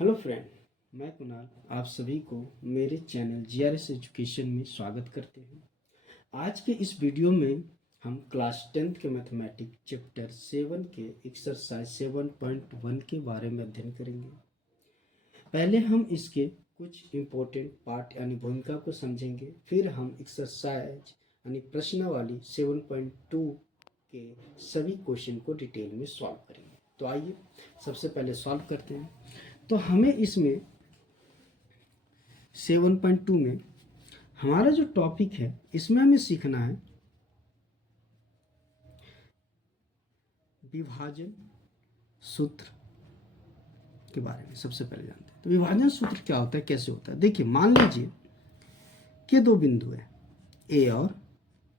Hello friend, मैं कुणाल आप सभी को मेरे चैनल जीआरएस एजुकेशन में स्वागत करते हैं। आज के इस वीडियो में हम क्लास 10th के मैथमेटिक्स चैप्टर 7 के एक्सरसाइज 7.1 के बारे में अध्ययन करेंगे। पहले हम इसके कुछ इम्पोर्टेंट पार्ट यानी भूमिका को समझेंगे, फिर हम एक्सरसाइज यानी प्रश्नावली 7.2 के सभी क्वेश्चन को डिटेल में सॉल्व करेंगे। तो आइए सबसे पहले सॉल्व करते हैं। तो हमें इसमें 7.2 में हमारा जो टॉपिक है इसमें हमें सीखना है विभाजन सूत्र के बारे में। सबसे पहले जानते हैं तो विभाजन सूत्र क्या होता है, कैसे होता है। देखिए, मान लीजिए कि दो बिंदु है ए और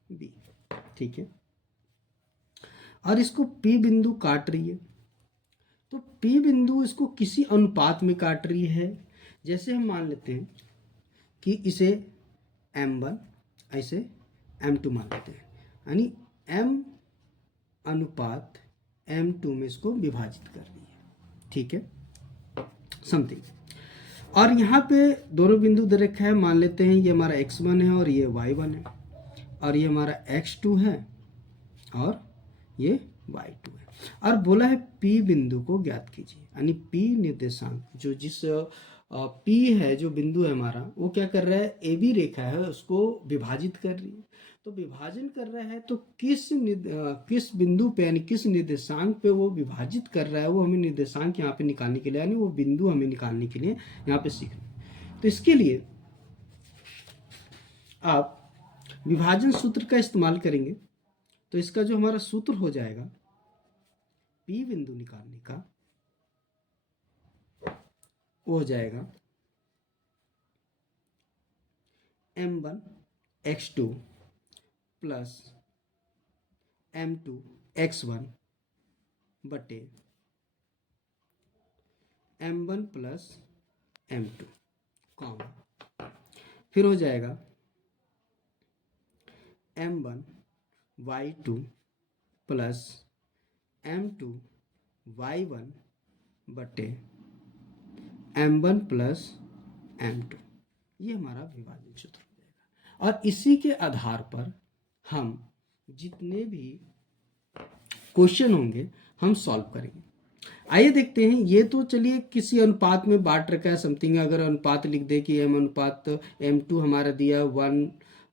बी, ठीक है, और इसको पी बिंदु काट रही है। तो पी बिंदु इसको किसी अनुपात में काट रही है। जैसे हम मान लेते हैं कि इसे m1 ऐसे m2 मान लेते हैं, यानी m अनुपात m2 में इसको विभाजित कर रही है, ठीक है, समथिंग। और यहाँ पे दोनों बिंदु दे रखा है, मान लेते हैं ये हमारा x1 है और ये y1 है, और ये हमारा x2 है और ये y2 है। और बोला है p बिंदु को ज्ञात कीजिए, यानी p निर्देशांक जो जिस P है, जो बिंदु है हमारा, वो क्या कर रहा है, ए बी रेखा है उसको विभाजित कर रही है। तो विभाजन कर रहा है तो किस बिंदु पे यानी किस निर्देशांक पे वो विभाजित कर रहा है, वो हमें निर्देशांक यहाँ पे निकालने के लिए यानी वो बिंदु हमें निकालने के लिए यहाँ पे सीखना। तो इसके लिए आप विभाजन सूत्र का इस्तेमाल करेंगे। तो इसका जो हमारा सूत्र हो जाएगा P बिंदु निकालने का, वो हो जाएगा m1 x2 plus m2 x1 बटे m1 प्लस m2, कॉमा, फिर हो जाएगा m1 y2 plus m2 y1 बटे m1 प्लस m2। ये हमारा विभाजन सूत्र हो जाएगा। और इसी के आधार पर हम जितने भी क्वेश्चन होंगे हम सॉल्व करेंगे। आइए देखते हैं। ये तो चलिए किसी अनुपात में बांट रखा है समथिंग। अगर अनुपात लिख दे कि m अनुपात m2 हमारा दिया 1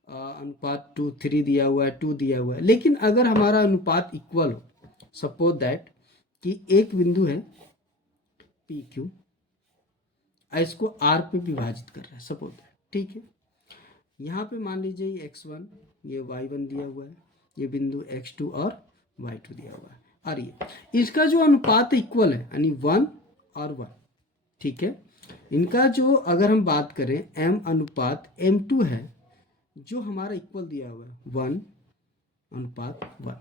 अनुपात 2 3 दिया हुआ है, 2 दिया हुआ है। लेकिन अगर हमारा अनुपात इक्वल हो, सपोज दैट कि एक बिंदु है पी क्यू, इसको आर पे विभाजित कर रहा है सपोज दैट, ठीक है। यहाँ पे मान लीजिए ये x1 ये y1 दिया हुआ है, ये बिंदु x2 और y2 दिया हुआ है, और ये इसका जो अनुपात इक्वल है यानी 1 और 1, ठीक है। इनका जो अगर हम बात करें m अनुपात m2 है, जो हमारा इक्वल दिया हुआ है 1 अनुपात 1,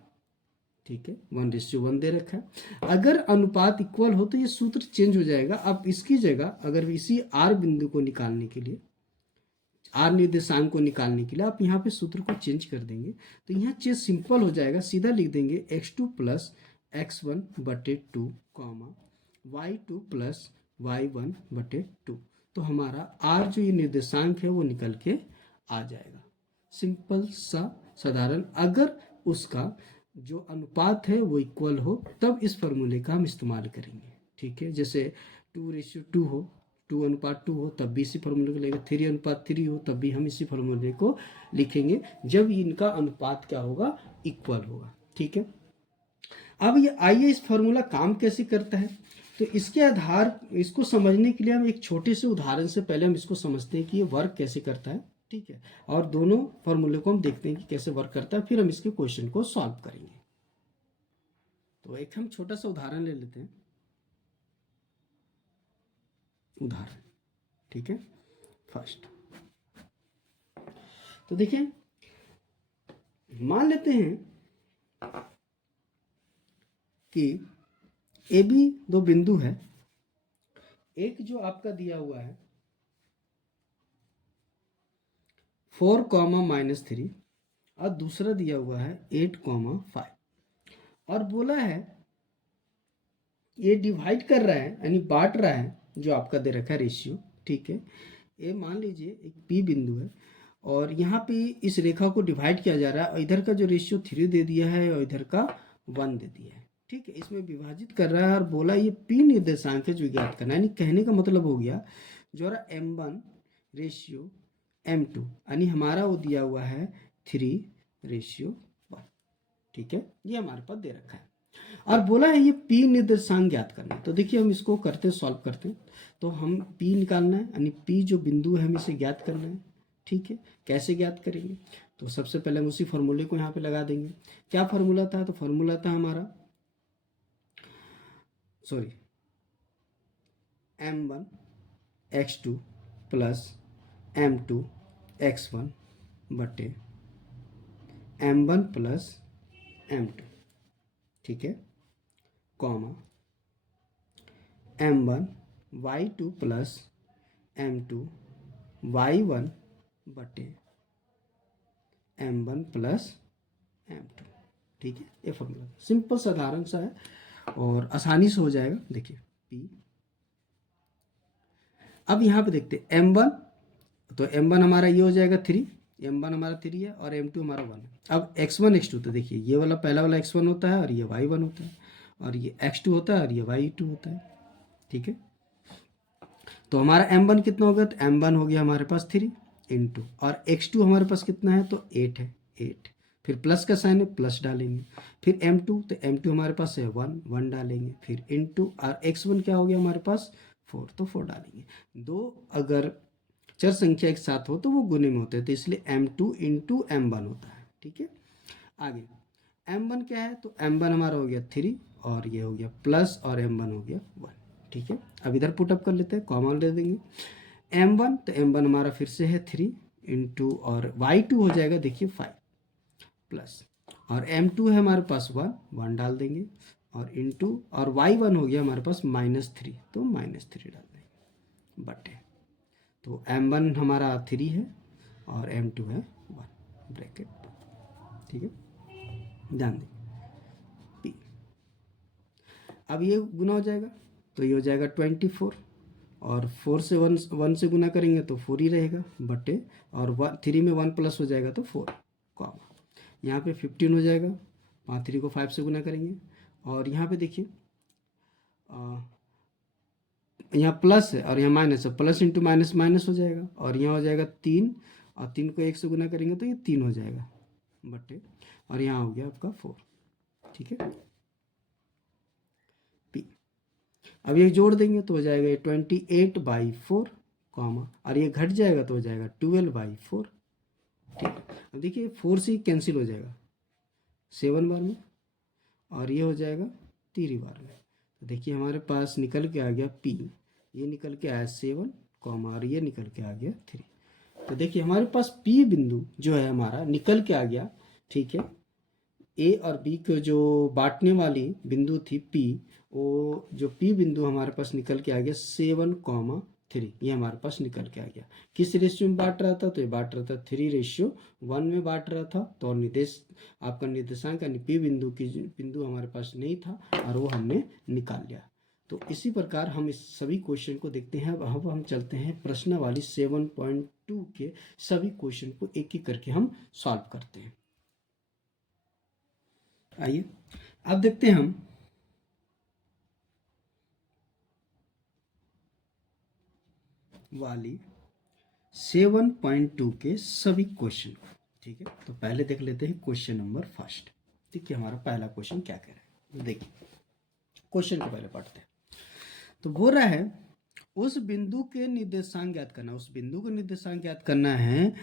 ठीक है, 1:1 दे रखा है। अगर अनुपात इक्वल हो तो ये सूत्र चेंज हो जाएगा। अब इसकी जगह अगर इसी आर बिंदु को निकालने के लिए, आर निर्देशांक को निकालने के लिए आप यहाँ पे सूत्र को चेंज कर देंगे तो यहाँ चीज सिंपल हो जाएगा। सीधा लिख देंगे x2 प्लस x1 बटे 2 कॉमा y2 प्लस y1 बटे 2। तो हमारा आर जो ये निर्देशांक है वो निकल के आ जाएगा। सिंपल सा साधारण। अगर उसका जो अनुपात है वो इक्वल हो तब इस फॉर्मूले का हम इस्तेमाल करेंगे, ठीक है। जैसे 2:2 हो, 2 अनुपात 2 हो तब भी इसी फॉर्मूले को लेंगे, 3 अनुपात 3 हो तब भी हम इसी फॉर्मूले को लिखेंगे जब इनका अनुपात क्या होगा, इक्वल होगा, ठीक है। अब ये आइए इस फॉर्मूला काम कैसे करता है। तो इसके आधार इसको समझने के लिए हम एक छोटे से उदाहरण से पहले हम इसको समझते हैं कि ये वर्क कैसे करता है, ठीक है। और दोनों फॉर्मूले को हम देखते हैं कि कैसे वर्क करता है, फिर हम इसके क्वेश्चन को सॉल्व करेंगे। तो एक हम छोटा सा उदाहरण ले लेते हैं, उदाहरण, ठीक है। फर्स्ट तो देखिए, मान लेते हैं कि ए बी दो बिंदु है। एक जो आपका दिया हुआ है 4, -3 और दूसरा दिया हुआ है 8, 5, और बोला है ये डिवाइड कर रहा है यानी बांट रहा है जो आपका दे रखा है रेशियो, ठीक है। ये मान लीजिए एक P बिंदु है और यहाँ पे इस रेखा को डिवाइड किया जा रहा है और इधर का जो रेशियो 3 दे दिया है और इधर का 1 दे दिया है, ठीक है। इसमें विभाजित कर रहा है और बोला ये P निर्देशांक है जो ज्ञात करना है। यानी कहने का मतलब हो गया जो रहा M1 रेशियो M2, यानी हमारा वो दिया हुआ है 3:1, ठीक है। ये हमारे पास दे रखा है और बोला है ये P निर्देशांक ज्ञात करना है। तो देखिए हम इसको करते सॉल्व करते हैं। तो हम P निकालना है, यानी P जो बिंदु है हमें इसे ज्ञात करना है, ठीक है। कैसे ज्ञात करेंगे? तो सबसे पहले हम उसी फॉर्मूले को यहाँ पे लगा देंगे। क्या फॉर्मूला था? तो फॉर्मूला था हमारा M1 x2 plus M2 x1 बटे M1 प्लस M2, ठीक है, comma M1 y2 plus M2 y1 बटे M1 प्लस M2, ठीक है। ये फॉर्मूला सिंपल साधारण सा है और आसानी से हो जाएगा। देखिए P, अब यहाँ पे देखते हैं M1, तो M1 हमारा ये हो जाएगा 3, M1 हमारा 3 है और M2 हमारा 1 है। अब x1 x2, तो देखिए ये वाला पहला वाला x1 होता है और ये y1 होता है और ये x2 होता है और ये y2 होता है, ठीक है। तो हमारा M1 कितना हो गया? तो M1 हो गया हमारे पास 3 इंटू, और x2 हमारे पास कितना है? तो 8 है, 8, फिर प्लस का साइन है प्लस डालेंगे, फिर M2, तो M2 हमारे पास है 1, 1 डालेंगे, फिर इंटू, और x1 क्या हो गया हमारे पास? 4, तो 4 डालेंगे। दो अगर चर संख्या एक साथ हो तो वो गुने में होते हैं, तो इसलिए M2 इंटू M1 होता है, ठीक है। आगे M1 क्या है? तो M1 हमारा हो गया 3 और ये हो गया प्लस और M1 हो गया 1, ठीक है। अब इधर पुटअप कर लेते हैं, कॉमन ले देंगे M1, तो M1 हमारा फिर से है 3 इंटू, और y2 हो जाएगा देखिए 5 प्लस, और M2 है हमारे पास 1, 1 डाल देंगे, और इंटू, और y1 हो गया हमारे पास -3, तो -3 डाल देंगे बटे, तो M1 हमारा 3 है और M2 है 1 ब्रैकेट, ठीक है। ध्यान दें P, अब ये गुना हो जाएगा तो ये हो जाएगा 24, और 4 से 1 से गुना करेंगे तो 4 ही रहेगा बटे, और 3 में 1 प्लस हो जाएगा तो 4, कॉमा यहाँ पे 15 हो जाएगा, 3 को 5 से गुना करेंगे, और यहाँ पे देखिए यहाँ प्लस है और यहाँ माइनस है, प्लस इंटू माइनस माइनस हो जाएगा, और यहाँ हो जाएगा 3, और 3 को 1 से गुना करेंगे तो ये 3 हो जाएगा बटे, और यहाँ हो गया आपका 4, ठीक है। P, अब ये जोड़ देंगे तो हो जाएगा 28/4, कॉमा, और ये घट जाएगा तो हो जाएगा 12/4, ठीक है। अब देखिए 4 से कैंसिल हो जाएगा 7 बार में, और ये हो जाएगा 3 बार में, तो देखिए हमारे पास निकल के आ गया P, ये निकल के आया 7, कॉमा, और ये निकल के आ गया 3। तो देखिए हमारे पास P बिंदु जो है हमारा निकल के आ गया, ठीक है। A और B को जो बांटने वाली बिंदु थी P, वो जो P बिंदु हमारे पास निकल के आ गया 7,3, ये हमारे पास निकल के आ गया। किस रेशियो में बांट रहा था? तो ये बांट रहा था 3:1 में बांट रहा था, तो आपका निर्देशांक यानी P बिंदु हमारे पास नहीं था और वो हमने निकाल लिया। तो इसी प्रकार हम इस सभी क्वेश्चन को देखते हैं। अब हम चलते हैं प्रश्नावली 7.2 के सभी क्वेश्चन को एक एक करके हम सॉल्व करते हैं। आइए अब देखते हैं हम वाली 7.2 के सभी क्वेश्चन को, ठीक है। तो पहले देख लेते हैं क्वेश्चन नंबर फर्स्ट। देखिए हमारा पहला क्वेश्चन क्या कह रहा है, देखिए क्वेश्चन को पहले पढ़ते हैं। तो बोल रहा है उस बिंदु के निर्देशांक ज्ञात करना, उस बिंदु का निर्देशांक ज्ञात करना है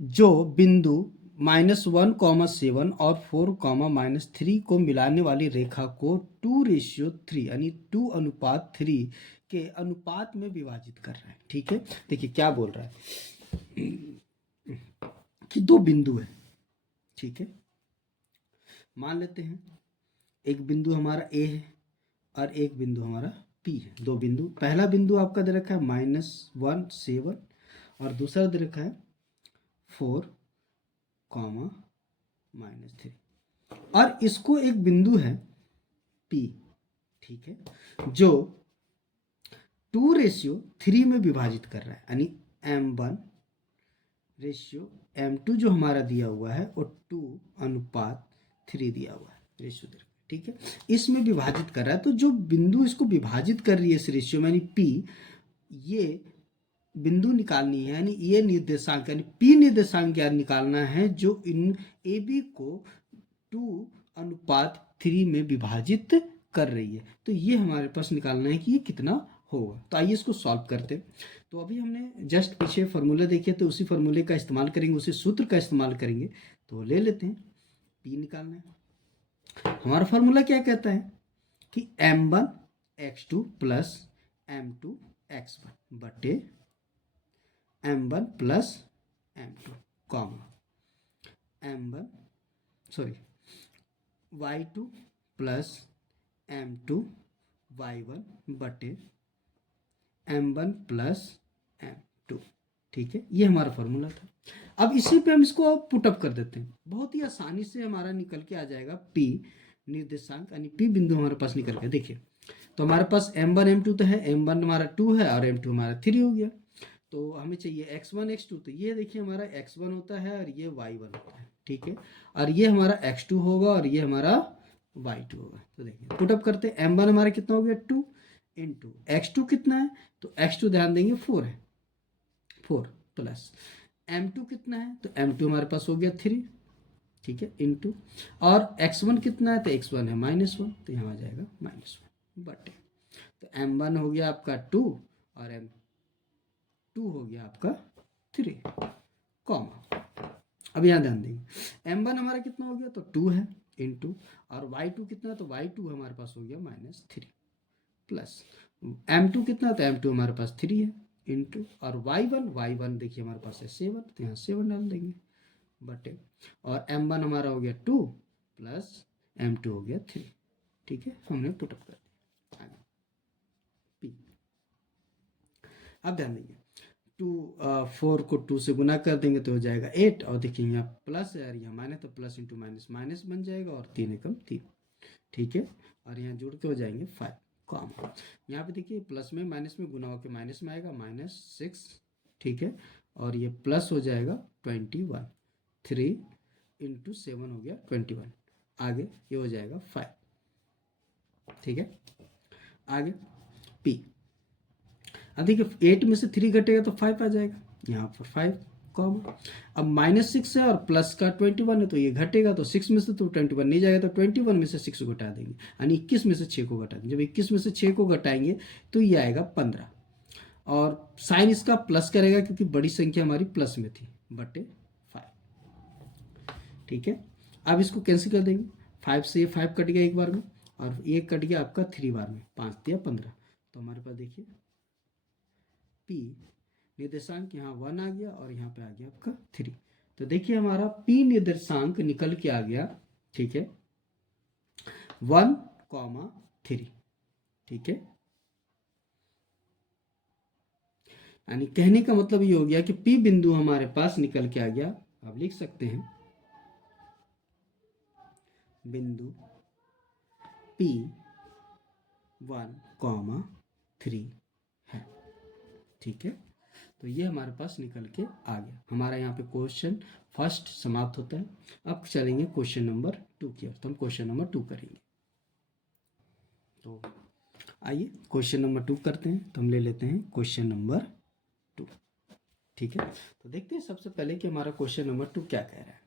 जो बिंदु -1,7 और 4,-3 को मिलाने वाली रेखा को 2:3 यानी 2:3 के अनुपात में विभाजित कर रहा है, ठीक है। देखिए क्या बोल रहा है कि दो बिंदु है, ठीक है। मान लेते हैं एक बिंदु हमारा A है और एक बिंदु हमारा P है। दो बिंदु, पहला बिंदु आपका दे रखा है -1,7 और दूसरा दे रखा है 4, -3, और इसको एक बिंदु है P, ठीक है, जो 2:3 में विभाजित कर रहा है, यानी M1:M2 जो हमारा दिया हुआ है वो 2:3 दिया हुआ है, रेशियो दे रखा है, ठीक है। इसमें विभाजित कर रहा है, तो जो बिंदु इसको विभाजित कर रही है इस रेशियो में, यानी P, ये बिंदु निकालनी है, यानी ये निर्देशांक, यानी P निर्देशांक क्या निकालना है, जो इन AB को 2:3 में विभाजित कर रही है। तो ये हमारे पास निकालना है कि ये कितना होगा। तो आइए इसको सॉल्व करते हैं। तो अभी हमने जस्ट पीछे फॉर्मूला देखे, तो उसी फॉर्मूले का इस्तेमाल करेंगे, उसी सूत्र का इस्तेमाल करेंगे। तो ले लेते हैं, P निकालना है। हमारा फॉर्मूला क्या कहता है कि M1x2 प्लस M2x1 बटे M1 plus M2 comma Y2 plus M2 Y1 बटे M1 प्लस M2, ठीक है। ये हमारा फॉर्मूला था। अब इसी पे हम इसको पुटअप कर देते हैं, बहुत ही आसानी से हमारा निकल के आ जाएगा P निर्देशांक, यानी P बिंदु हमारे पास निकल के। देखिए, तो हमारे पास M1 M2 तो है, M1 हमारा 2 है और M2 हमारा 3 हो गया। तो हमें चाहिए x1 x2, तो ये देखिए हमारा x1 होता है और ये y1 होता है, ठीक है। और ये हमारा x2 होगा और ये हमारा y2 होगा। तो देखिए पुटअप करते हैं, M1 हमारा कितना हो गया 2 इंटू x2 कितना है, तो x2 ध्यान देंगे 4 है, 4 प्लस M2 कितना है, तो M2 हमारे पास हो गया 3, ठीक है, इंटू, और x1 कितना है, तो x1 है -1, तो यहाँ आ जाएगा -1 बटे, तो M1 हो गया आपका 2 और M2 हो गया आपका 3, कॉमा। अब यहाँ ध्यान देंगे, M1 हमारा कितना हो गया, तो 2 है, इंटू, और y2 कितना है, तो y2 हमारे पास हो गया -3 प्लस M2 कितना, तो M2 हमारे पास 3 है, इंटू, और y1 देखिए हमारे पास है 7, तो यहाँ 7 डाल देंगे बटे, और M1 हमारा हो गया 2 प्लस M2 हो गया 3, ठीक है। हमने पुटअप कर दिया आगे P। अब ध्यान देंगे, 4 को 2 से गुना कर देंगे तो हो जाएगा 8, और देखिए यहाँ प्लस है और यहाँ माइनस, तो प्लस इंटू माइनस माइनस बन जाएगा, और 3 एकम 3, ठीक है। और यहाँ जोड़ के हो जाएंगे 5, कॉमा। यहाँ पे देखिए प्लस में माइनस में गुना होकर माइनस में आएगा -6, ठीक है। और ये प्लस हो जाएगा 21, 3 इंटू 7 हो गया 21, आगे ये हो जाएगा 5, ठीक है। आगे P, अब देखिए 8 में से 3 घटेगा तो 5 आ जाएगा, यहाँ पर 5, कॉमा। अब -6 है और प्लस का 21 है, तो ये घटेगा, तो 6 में से तो 21 नहीं जाएगा, तो 21 में से 6 को घटा देंगे, यानी 21 में से 6 को घटा देंगे। जब 21 में से 6 को घटाएंगे तो ये आएगा 15, और साइन इसका प्लस करेगा क्योंकि बड़ी संख्या हमारी प्लस में थी, बटे 5, ठीक है। अब इसको कैंसिल कर देंगे, 5 से ये 5 कट गया एक बार में, और ये कट गया आपका 3 बार में, 5 दिया 15, तो हमारे पास देखिए P निर्देशांक यहाँ 1 आ गया और यहाँ पे आ गया आपका 3। तो देखिए हमारा P निर्देशांक निकल के आ गया, ठीक है, 1,3, ठीक है। यानी कहने का मतलब ये हो गया कि P बिंदु हमारे पास निकल के आ गया। आप लिख सकते हैं बिंदु P 1,3 है, ठीक है। तो ये हमारे पास निकल के आ गया। हमारा यहाँ पे क्वेश्चन फर्स्ट समाप्त होता है। अब चलेंगे क्वेश्चन नंबर 2 की ओर, तो हम क्वेश्चन नंबर 2 करेंगे। तो आइए क्वेश्चन नंबर 2 करते हैं। तो हम ले लेते हैं क्वेश्चन नंबर 2, ठीक है। तो देखते हैं सबसे पहले कि हमारा क्वेश्चन नंबर 2 क्या कह रहा है।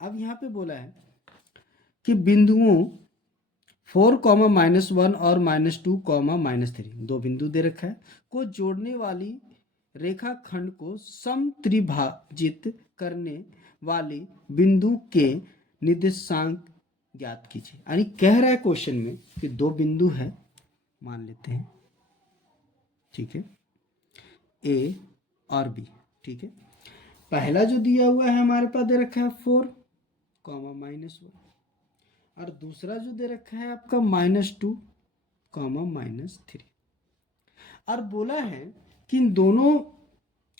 अब यहाँ पे बोला है कि बिंदुओं 4, -1 और -2, -3, दो बिंदु दे रखा है, को जोड़ने वाली रेखाखंड को समत्रिभाजित करने वाले बिंदु के निर्देशांक ज्ञात कीजिए। यानी कह रहा है क्वेश्चन में कि दो बिंदु है, मान लेते हैं, ठीक है, A और B, ठीक है। पहला जो दिया हुआ है हमारे पास दे रखा है 4, -1, और दूसरा जो दे रखा है आपका -2, -3, और बोला है कि इन दोनों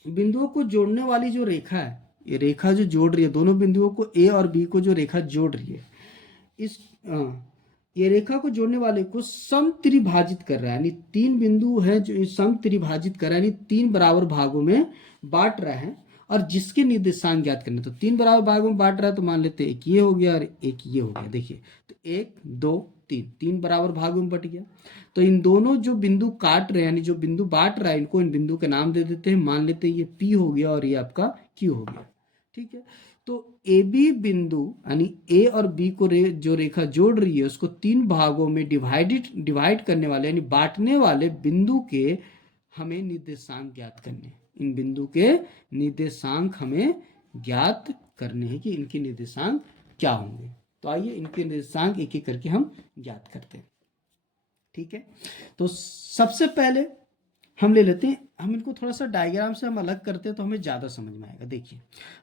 बिंदुओं को जोड़ने वाली जो रेखा है, ये रेखा जो जोड़ रही है दोनों बिंदुओं को A और B को, जो रेखा जोड़ रही है, ये रेखा को जोड़ने वाले को समत्रिभाजित कर रहा है, यानी तीन बिंदु हैं जो समत्रिभाजित कर रहा है, यानी तीन बराबर भागों में बांट रहा है और जिसके निर्देशांक ज्ञात करने। तो तीन बराबर भागों में बांट रहा है तो मान लेते हैं एक ये हो गया और एक ये हो गया। देखिए तो एक दो तीन, तीन बराबर भागों में बट गया। तो इन दोनों जो बिंदु काट रहे हैं यानी जो बिंदु बांट रहा है, इनको इन बिंदु के नाम दे देते हैं। मान लेते हैं ये P हो गया और ये आपका Q हो गया। ठीक है, तो ए बी बिंदु यानी ए और बी को जो रेखा जोड़ रही है उसको तीन भागों में डिवाइड करने वाले यानी बांटने वाले बिंदु के हमें निर्देशांक ज्ञात करने। इन बिंदु के निर्देशांक हमें ज्ञात करने हैं कि इनके निर्देशांक क्या होंगे। तो आइए इनके निर्देशांक एक एक करके हम ज्ञात करते हैं। ठीक है, तो सबसे पहले हम ले लेते हैं, हम इनको थोड़ा सा डायग्राम से हम अलग करते हैं तो हमें ज़्यादा समझ में आएगा। देखिए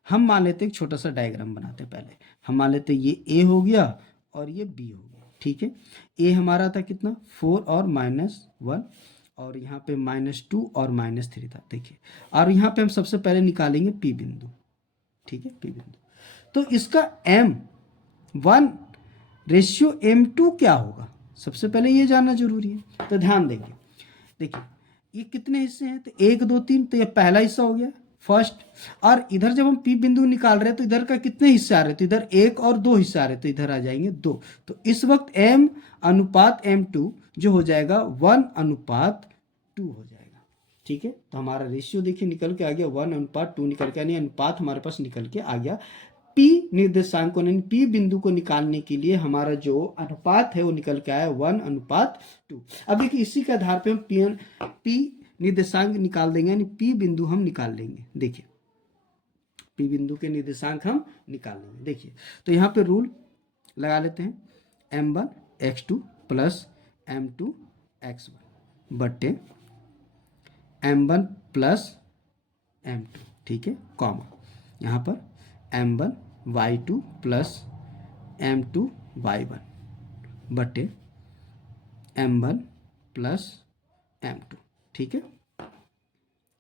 हम मान लेते हैं एक छोटा सा डायग्राम बनाते हैं। पहले हम मान लेते हैं ये ए हो गया और ये बी हो गया। ठीक है, ए हमारा था कितना 4 और -1 और यहाँ पे -2 और -3 था। देखिए और यहाँ पे हम सबसे पहले निकालेंगे पी बिंदु। ठीक है, पी बिंदु तो इसका M1 रेशियो M2 क्या होगा, सबसे पहले ये जानना जरूरी है। तो ध्यान देंगे, देखिए ये कितने हिस्से हैं, तो 1 2 3, तो ये पहला हिस्सा हो गया फर्स्ट। और इधर जब हम पी बिंदु निकाल रहे हैं तो इधर का कितने हिस्से आ रहे हैं, तो इधर 1 और 2 हिस्से आ रहे हैं, तो इधर आ जाएंगे 2। तो इस वक्त M/M2 जो हो जाएगा 1/2 हो जाएगा। ठीक है, तो हमारा रेशियो देखिए निकल के आ गया 1/2 निकल के, यानी अनुपात हमारे पास निकल के आ गया। पी निर्देशांक को पी बिंदु को निकालने के लिए हमारा जो अनुपात है वो निकल के आया 1/2। अब देखिए इसी के आधार पे हम पी निर्देशांक निकाल देंगे, यानी पी बिंदु हम निकाल लेंगे। देखिए पी बिंदु के निर्देशांक हम निकाल लेंगे। देखिए तो यहाँ पे रूल लगा लेते हैं, M1x2 प्लस M2x1 बट्टे M1 प्लस M2। ठीक है, कॉमा यहाँ पर M1y2 प्लस M2y1 बटे M1 प्लस M2। ठीक है,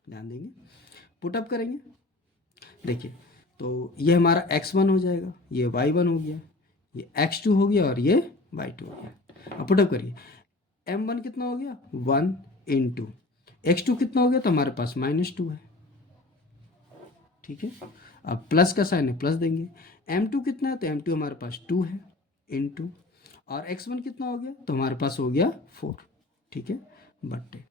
ध्यान देंगे, पुटअप करेंगे। देखिए तो ये हमारा x1 हो जाएगा, ये y1 हो गया, ये x2 हो गया और ये y2 हो गया। अब पुटअप करिए, M1 कितना हो गया 1 इंटू x2 कितना हो गया, तो हमारे पास -2 है। ठीक है, अब प्लस का साइन है प्लस देंगे। M2 कितना है, तो M2 हमारे पास 2 है इंटू, और x1 कितना हो गया, तो हमारे पास हो गया 4। ठीक है, बट्टे,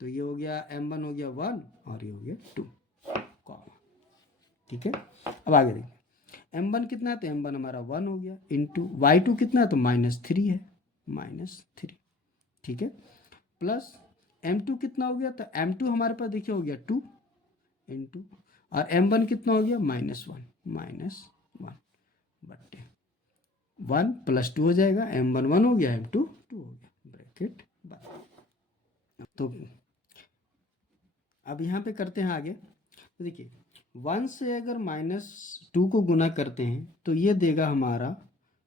तो ये हो गया M1 हो गया 1 और ये हो गया 2 कॉमा। ठीक है, अब आगे देखिए M1 कितना है, तो M1 हमारा 1 हो गया इंटू y2 कितना है, तो -3 है, -3। ठीक है, प्लस M2 कितना हो गया, तो M2 हमारे पास देखिए हो गया 2 इंटू, और M1 कितना हो गया -1 बट्टे 1 प्लस 2 हो जाएगा, M1 1 हो गया, M2 2 हो गया, ब्रैकेट बंद। तो अब यहाँ पे करते हैं आगे। तो देखिए 1 से अगर -2 को गुना करते हैं तो ये देगा हमारा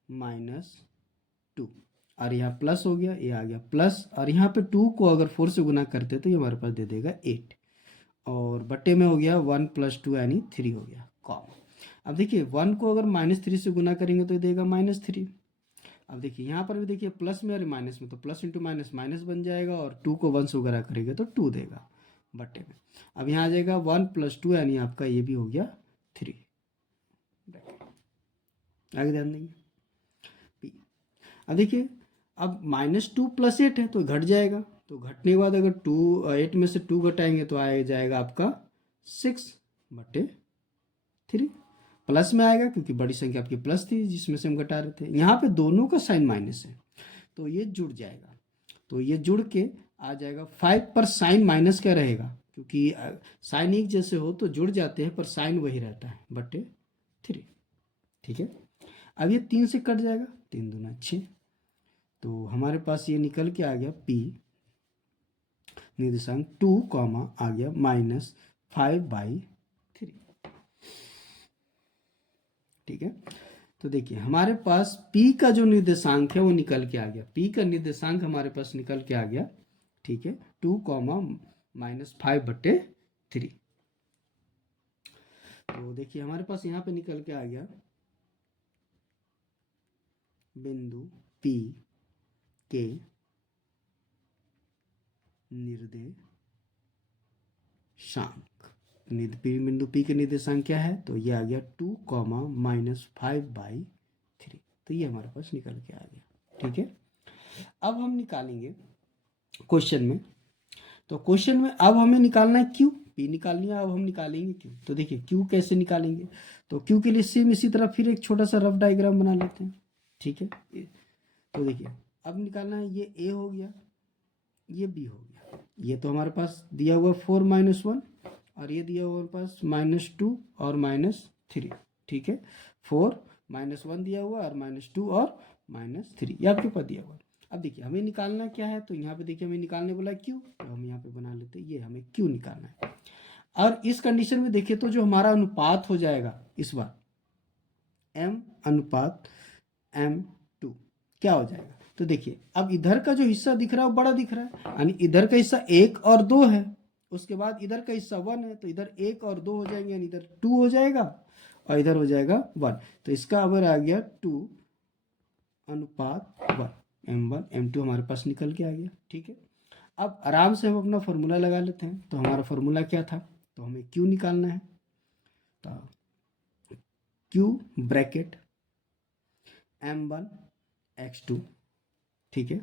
-2, और यहाँ प्लस हो गया, ये आ गया प्लस, और यहाँ पे 2 को अगर 4 से गुना करते हैं तो ये हमारे पास दे देगा 8, और बट्टे में हो गया 1 + 2 यानी 3 हो गया कॉमा। अब देखिए 1 को अगर -3 से गुना करेंगे तो ये देगा -3। अब देखिए यहाँ पर भी देखिए प्लस में और माइनस में, तो प्लस इंटू माइनस माइनस बन जाएगा, और 2 को 1 से गुना करेंगे तो 2 देगा बट्टे में। अब यहाँ आ जाएगा 1 + 2 यानी आपका ये भी हो गया 3। आगे ध्यान देंगे, अब देखिए अब -2 + 8 है तो घट जाएगा, तो घटने के बाद अगर 8 में से 2 घटाएंगे तो आ जाएगा आपका 6/3। प्लस में आएगा क्योंकि बड़ी संख्या आपकी प्लस थी जिसमें से हम घटा रहे थे। यहाँ पे दोनों का साइन माइनस है तो ये जुड़ जाएगा, तो ये जुड़ के आ जाएगा 5 पर साइन माइनस क्या रहेगा, क्योंकि साइन एक जैसे हो तो जुड़ जाते हैं पर साइन वही रहता है बट्टे 3। ठीक है, अब ये 3 से कट जाएगा, 3 दूना 6, तो हमारे पास ये निकल के आ गया P निर्देशांक 2 आ गया -5/3। ठीक है, तो देखिए हमारे पास P का जो निर्देशांक है वो निकल के आ गया, P का निर्देशांक हमारे पास निकल के आ गया। ठीक है, 2 -5/3। तो देखिए हमारे पास यहाँ पे निकल के आ गया बिंदु पी के निर्देशांक, बिंदु पी के निर्देशांक क्या है, तो ये आ गया 2, -5/3। तो ये हमारे पास निकल के आ गया। ठीक है, अब हम निकालेंगे क्वेश्चन में। तो क्वेश्चन में अब हमें निकालना है क्यू, पी निकालनी है, अब हम निकालेंगे क्यू। तो देखिए क्यू कैसे निकालेंगे, तो क्यू के लिए सेम इसी तरह फिर एक छोटा सा रफ डायग्राम बना लेते हैं। ठीक है, तो देखिए अब निकालना है, ये ए हो गया, ये बी हो गया, ये तो हमारे पास दिया हुआ 4 - 1 और ये दिया हुआ हमारे पास -2 और -3। ठीक है, 4 - 1 दिया हुआ और -2 और -3 ये आपके पास दिया हुआ। अब देखिए हमें निकालना क्या है, तो यहाँ पे देखिए हमें निकालने बोला क्यू, तो हम यहाँ पे बना लेते हैं, ये हमें क्यू निकालना है। और इस कंडीशन में देखिए तो जो हमारा अनुपात हो जाएगा इस बार m/m2 क्या हो जाएगा, तो देखिए अब इधर का जो हिस्सा दिख रहा है वो बड़ा दिख रहा है, यानी इधर का हिस्सा 1 और 2 है, उसके बाद इधर का हिस्सा 1 है, तो इधर 1 और 2 हो जाएंगे, यानी इधर 2 हो जाएगा और इधर हो जाएगा 1। तो इसका अगर आ गया 2:1, m1 m2 हमारे पास निकल के आ गया। ठीक है, अब आराम से हम अपना फॉर्मूला लगा लेते हैं। तो हमारा फॉर्मूला क्या था, तो हमें क्यू निकालना है, तो क्यू ब्रैकेट m1 x2, ठीक है,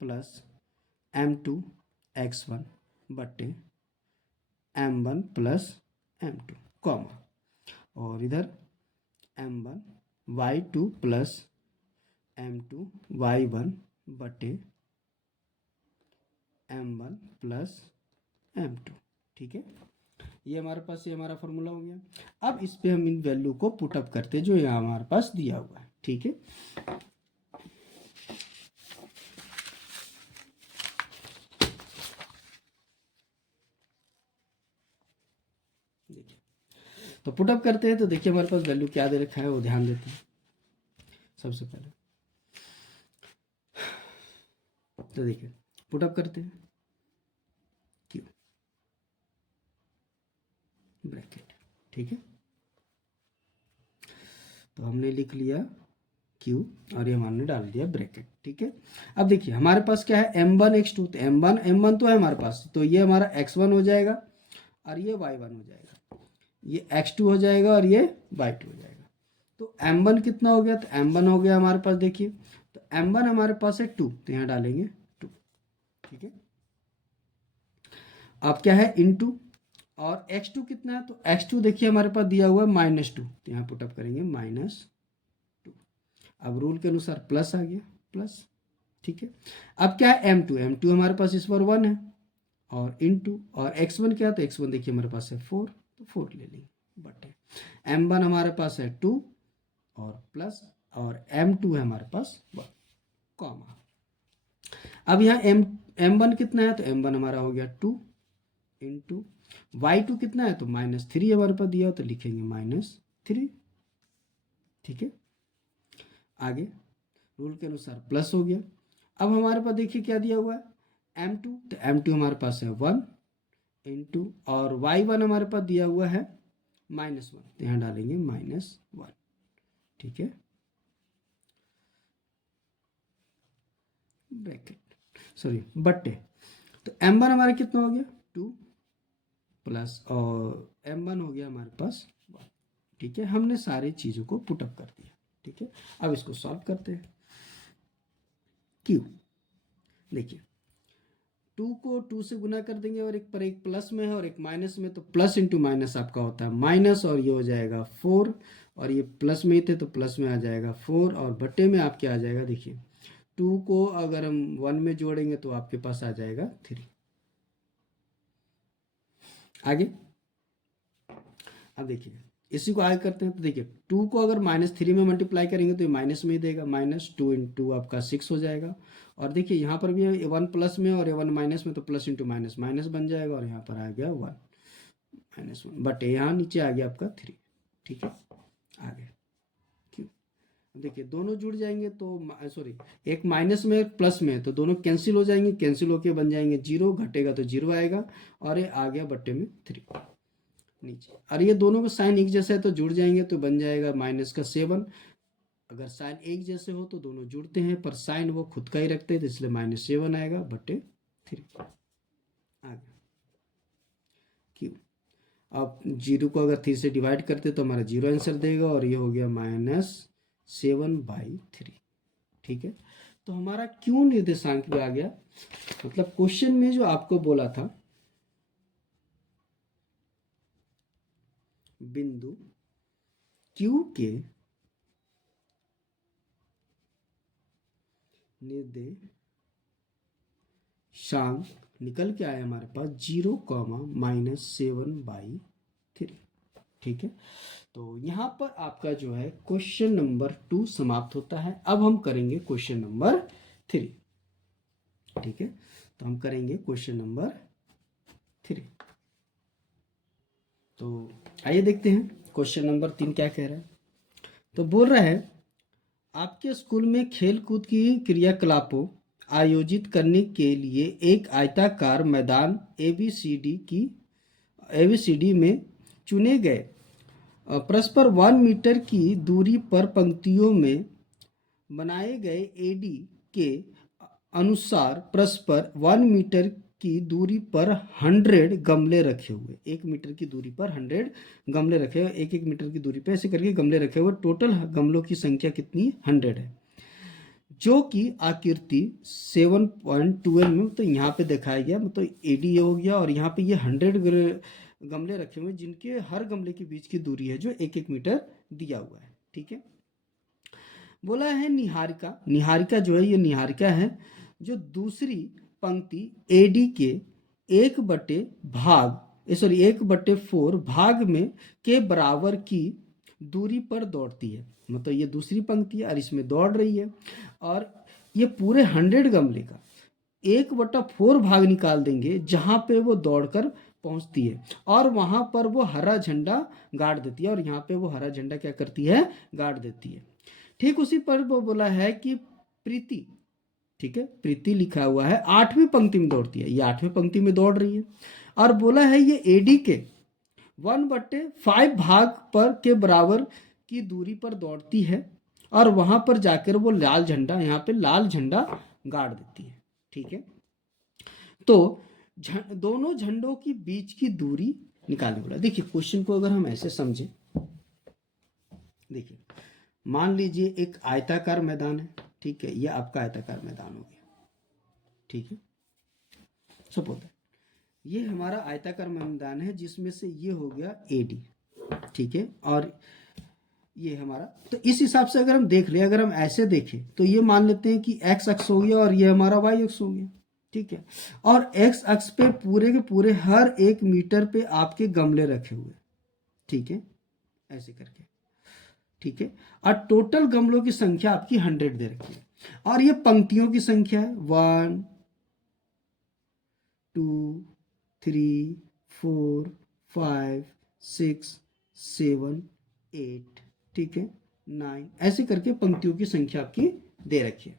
प्लस m2 x1 बटे m1 प्लस m2 कॉमा, और इधर m1 y2 plus m2 y1 बटे m1 प्लस m2। ठीक है, ये हमारे पास ये हमारा फॉर्मूला हो गया। अब इस पे हम इन वैल्यू को पुटअप करते हैं जो यहाँ हमारे पास दिया हुआ है। ठीक है, देखिए तो पुटअप करते हैं, तो देखिए हमारे पास वैल्यू क्या दे रखा है वो ध्यान देते हैं। सबसे पहले तो देखिए पुटअप करते हैं, क्यू ब्रैकेट, ठीक है, तो हमने लिख लिया क्यू और ये हमने डाल दिया ब्रैकेट। ठीक है, अब देखिए हमारे पास क्या है m1 x2, तो m1 तो है हमारे पास, तो ये हमारा x1 हो जाएगा और ये y1 हो जाएगा, ये x2 हो जाएगा और ये y2 हो जाएगा। तो m1 कितना हो गया, तो m1 हो गया हमारे पास, देखिए तो m1 हमारे पास है 2, तो यहाँ डालेंगे 2। ठीक है, अब क्या है इनटू, और x2 कितना है, तो x2 देखिए हमारे पास दिया हुआ है -2, तो यहाँ पुटअप करेंगे -2। अब रूल के अनुसार प्लस आ गया प्लस। ठीक है, अब क्या है m2 हमारे पास इस बार 1 है और इनटू, और x1 क्या है, तो x1 देखिए हमारे पास है 4, तो 4 ले लेंगे बटे m1 हमारे पास है 2 और प्लस, और m2 है हमारे पास 1 कॉमा। अब यहाँ m1 कितना है, तो m1 हमारा हो गया 2 इंटू y2 कितना है, तो -3 हमारे पास दिया हो, तो लिखेंगे -3। ठीक है, आगे रूल के अनुसार प्लस हो गया। अब हमारे पास देखिए क्या दिया हुआ है m2, तो m2 हमारे पास है 1 इंटू, और y1 हमारे पास दिया हुआ है -1, तो यहाँ डालेंगे -1। ठीक है, ब्रैकेट सॉरी बट्टे, तो m1 हमारा कितना हो गया 2 प्लस, और m1 हो गया हमारे पास 1। ठीक है, हमने सारी चीज़ों को पुटअप कर दिया। ठीक है, अब इसको सॉल्व करते हैं। क्यू देखिए 2 को 2 से गुना कर देंगे, और एक पर एक प्लस में है और एक माइनस में, तो प्लस इंटू माइनस आपका होता है माइनस, और ये हो जाएगा 4, और ये प्लस में ही थे तो प्लस में आ जाएगा 4, और बट्टे में आपके आ जाएगा, देखिए 2 को अगर हम 1 में जोड़ेंगे तो आपके पास आ जाएगा 3। आगे अब देखिए इसी को आगे करते हैं, तो देखिए 2 को अगर -3 में मल्टीप्लाई करेंगे तो ये माइनस में ही देगा, -2 इंटू आपका 6 हो जाएगा, और देखिए यहाँ पर भी 1 प्लस में और 1 माइनस में, तो प्लस इंटू माइनस माइनस बन जाएगा, और यहाँ पर आ गया 1 -1 बट यहाँ नीचे आ गया आपका 3। ठीक है, आगे क्यों, देखिए दोनों जुड़ जाएंगे तो सॉरी एक माइनस में एक प्लस में, तो दोनों कैंसिल हो जाएंगे, कैंसिल होके बन जाएंगे 0, घटेगा तो 0 आएगा, और ये आ गया बट्टे में 3 नीचे, और ये दोनों का साइन एक जैसा है तो जुड़ जाएंगे, तो बन जाएगा -7, अगर साइन एक जैसे हो तो दोनों जुड़ते हैं, पर साइन वो खुद का ही रखते हैं, तो इसलिए -7 आएगा बटे 3 आ गया क्यों। अब 0 को अगर 3 से डिवाइड करते तो हमारा 0 आंसर देगा, और ये हो गया -7/3। ठीक है, तो हमारा क्यों निर्देशांक भी आ गया। मतलब क्वेश्चन में जो आपको बोला था बिंदु Q के निर्देशांक निकल के आया हमारे पास 0, -7/3। ठीक है, तो यहाँ पर आपका जो है क्वेश्चन नंबर 2 समाप्त होता है। अब हम करेंगे क्वेश्चन नंबर 3। ठीक है, तो हम करेंगे क्वेश्चन नंबर 3। तो आइए देखते हैं क्वेश्चन नंबर 3 क्या कह रहा है। तो बोल रहा है आपके स्कूल में खेल कूद की क्रियाकलापों आयोजित करने के लिए एक आयताकार मैदान एबीसीडी में चुने गए परस्पर 1 मीटर की दूरी पर पंक्तियों में बनाए गए एडी के अनुसार परस्पर 1 मीटर की दूरी पर 100 गमले रखे हुए, 1 मीटर की दूरी पर 100 गमले रखे हुए, 1 मीटर की दूरी पर ऐसे करके गमले रखे हुए, टोटल गमलों की संख्या कितनी 100 है, जो कि आकृति 7.12 में तो यहाँ पे दिखाया गया। मतलब एडी हो गया, और यहाँ पे ये 100 गमले रखे हुए जिनके हर गमले के बीच की दूरी है जो 1-1 मीटर दिया हुआ है। ठीक है, बोला है निहारिका, निहारिका जो है ये निहारिका है जो दूसरी पंक्ति एडी के 1/4 भाग में के बराबर की दूरी पर दौड़ती है। मतलब ये दूसरी पंक्ति है और इसमें दौड़ रही है, और ये पूरे 100 गमले का 1/4 भाग निकाल देंगे जहां पे वो दौड़कर पहुंचती है, और वहां पर वो हरा झंडा गाड़ देती है, और यहाँ पे वो हरा झंडा क्या करती है, गाड़ देती है। ठीक उसी पर वो बोला है कि प्रीति, ठीक है, प्रीति लिखा हुआ है 8वीं पंक्ति में दौड़ती है, ये 8वीं पंक्ति में दौड़ रही है, और बोला है ये एडी के 1/5 भाग पर के बराबर की दूरी पर दौड़ती है, और वहां पर जाकर वो लाल झंडा, यहाँ पे लाल झंडा गाड़ देती है। ठीक है, तो दोनों झंडों की बीच की दूरी निकालने बोला। देखिए क्वेश्चन को अगर हम ऐसे समझे, देखिए मान लीजिए एक आयताकार मैदान है। ठीक है, ये आपका आयताकार मैदान हो गया। ठीक है, सपोज ये हमारा आयताकार मैदान है जिसमें से ये हो गया एडी। ठीक है, और ये हमारा, तो इस हिसाब से अगर हम देख ले, अगर हम ऐसे देखें तो ये मान लेते हैं कि एक्स अक्ष हो गया और ये हमारा वाई अक्ष हो गया। ठीक है, और एक्स अक्ष पे पूरे के पूरे हर 1 मीटर पे आपके गमले रखे हुए। ठीक है, ऐसे करके। ठीक है, और टोटल गमलों की संख्या आपकी 100 दे रखी है, और ये पंक्तियों की संख्या है 1 2 3 4 5 6 7 8। ठीक है, 9, ऐसे करके पंक्तियों की संख्या आपकी दे रखी है।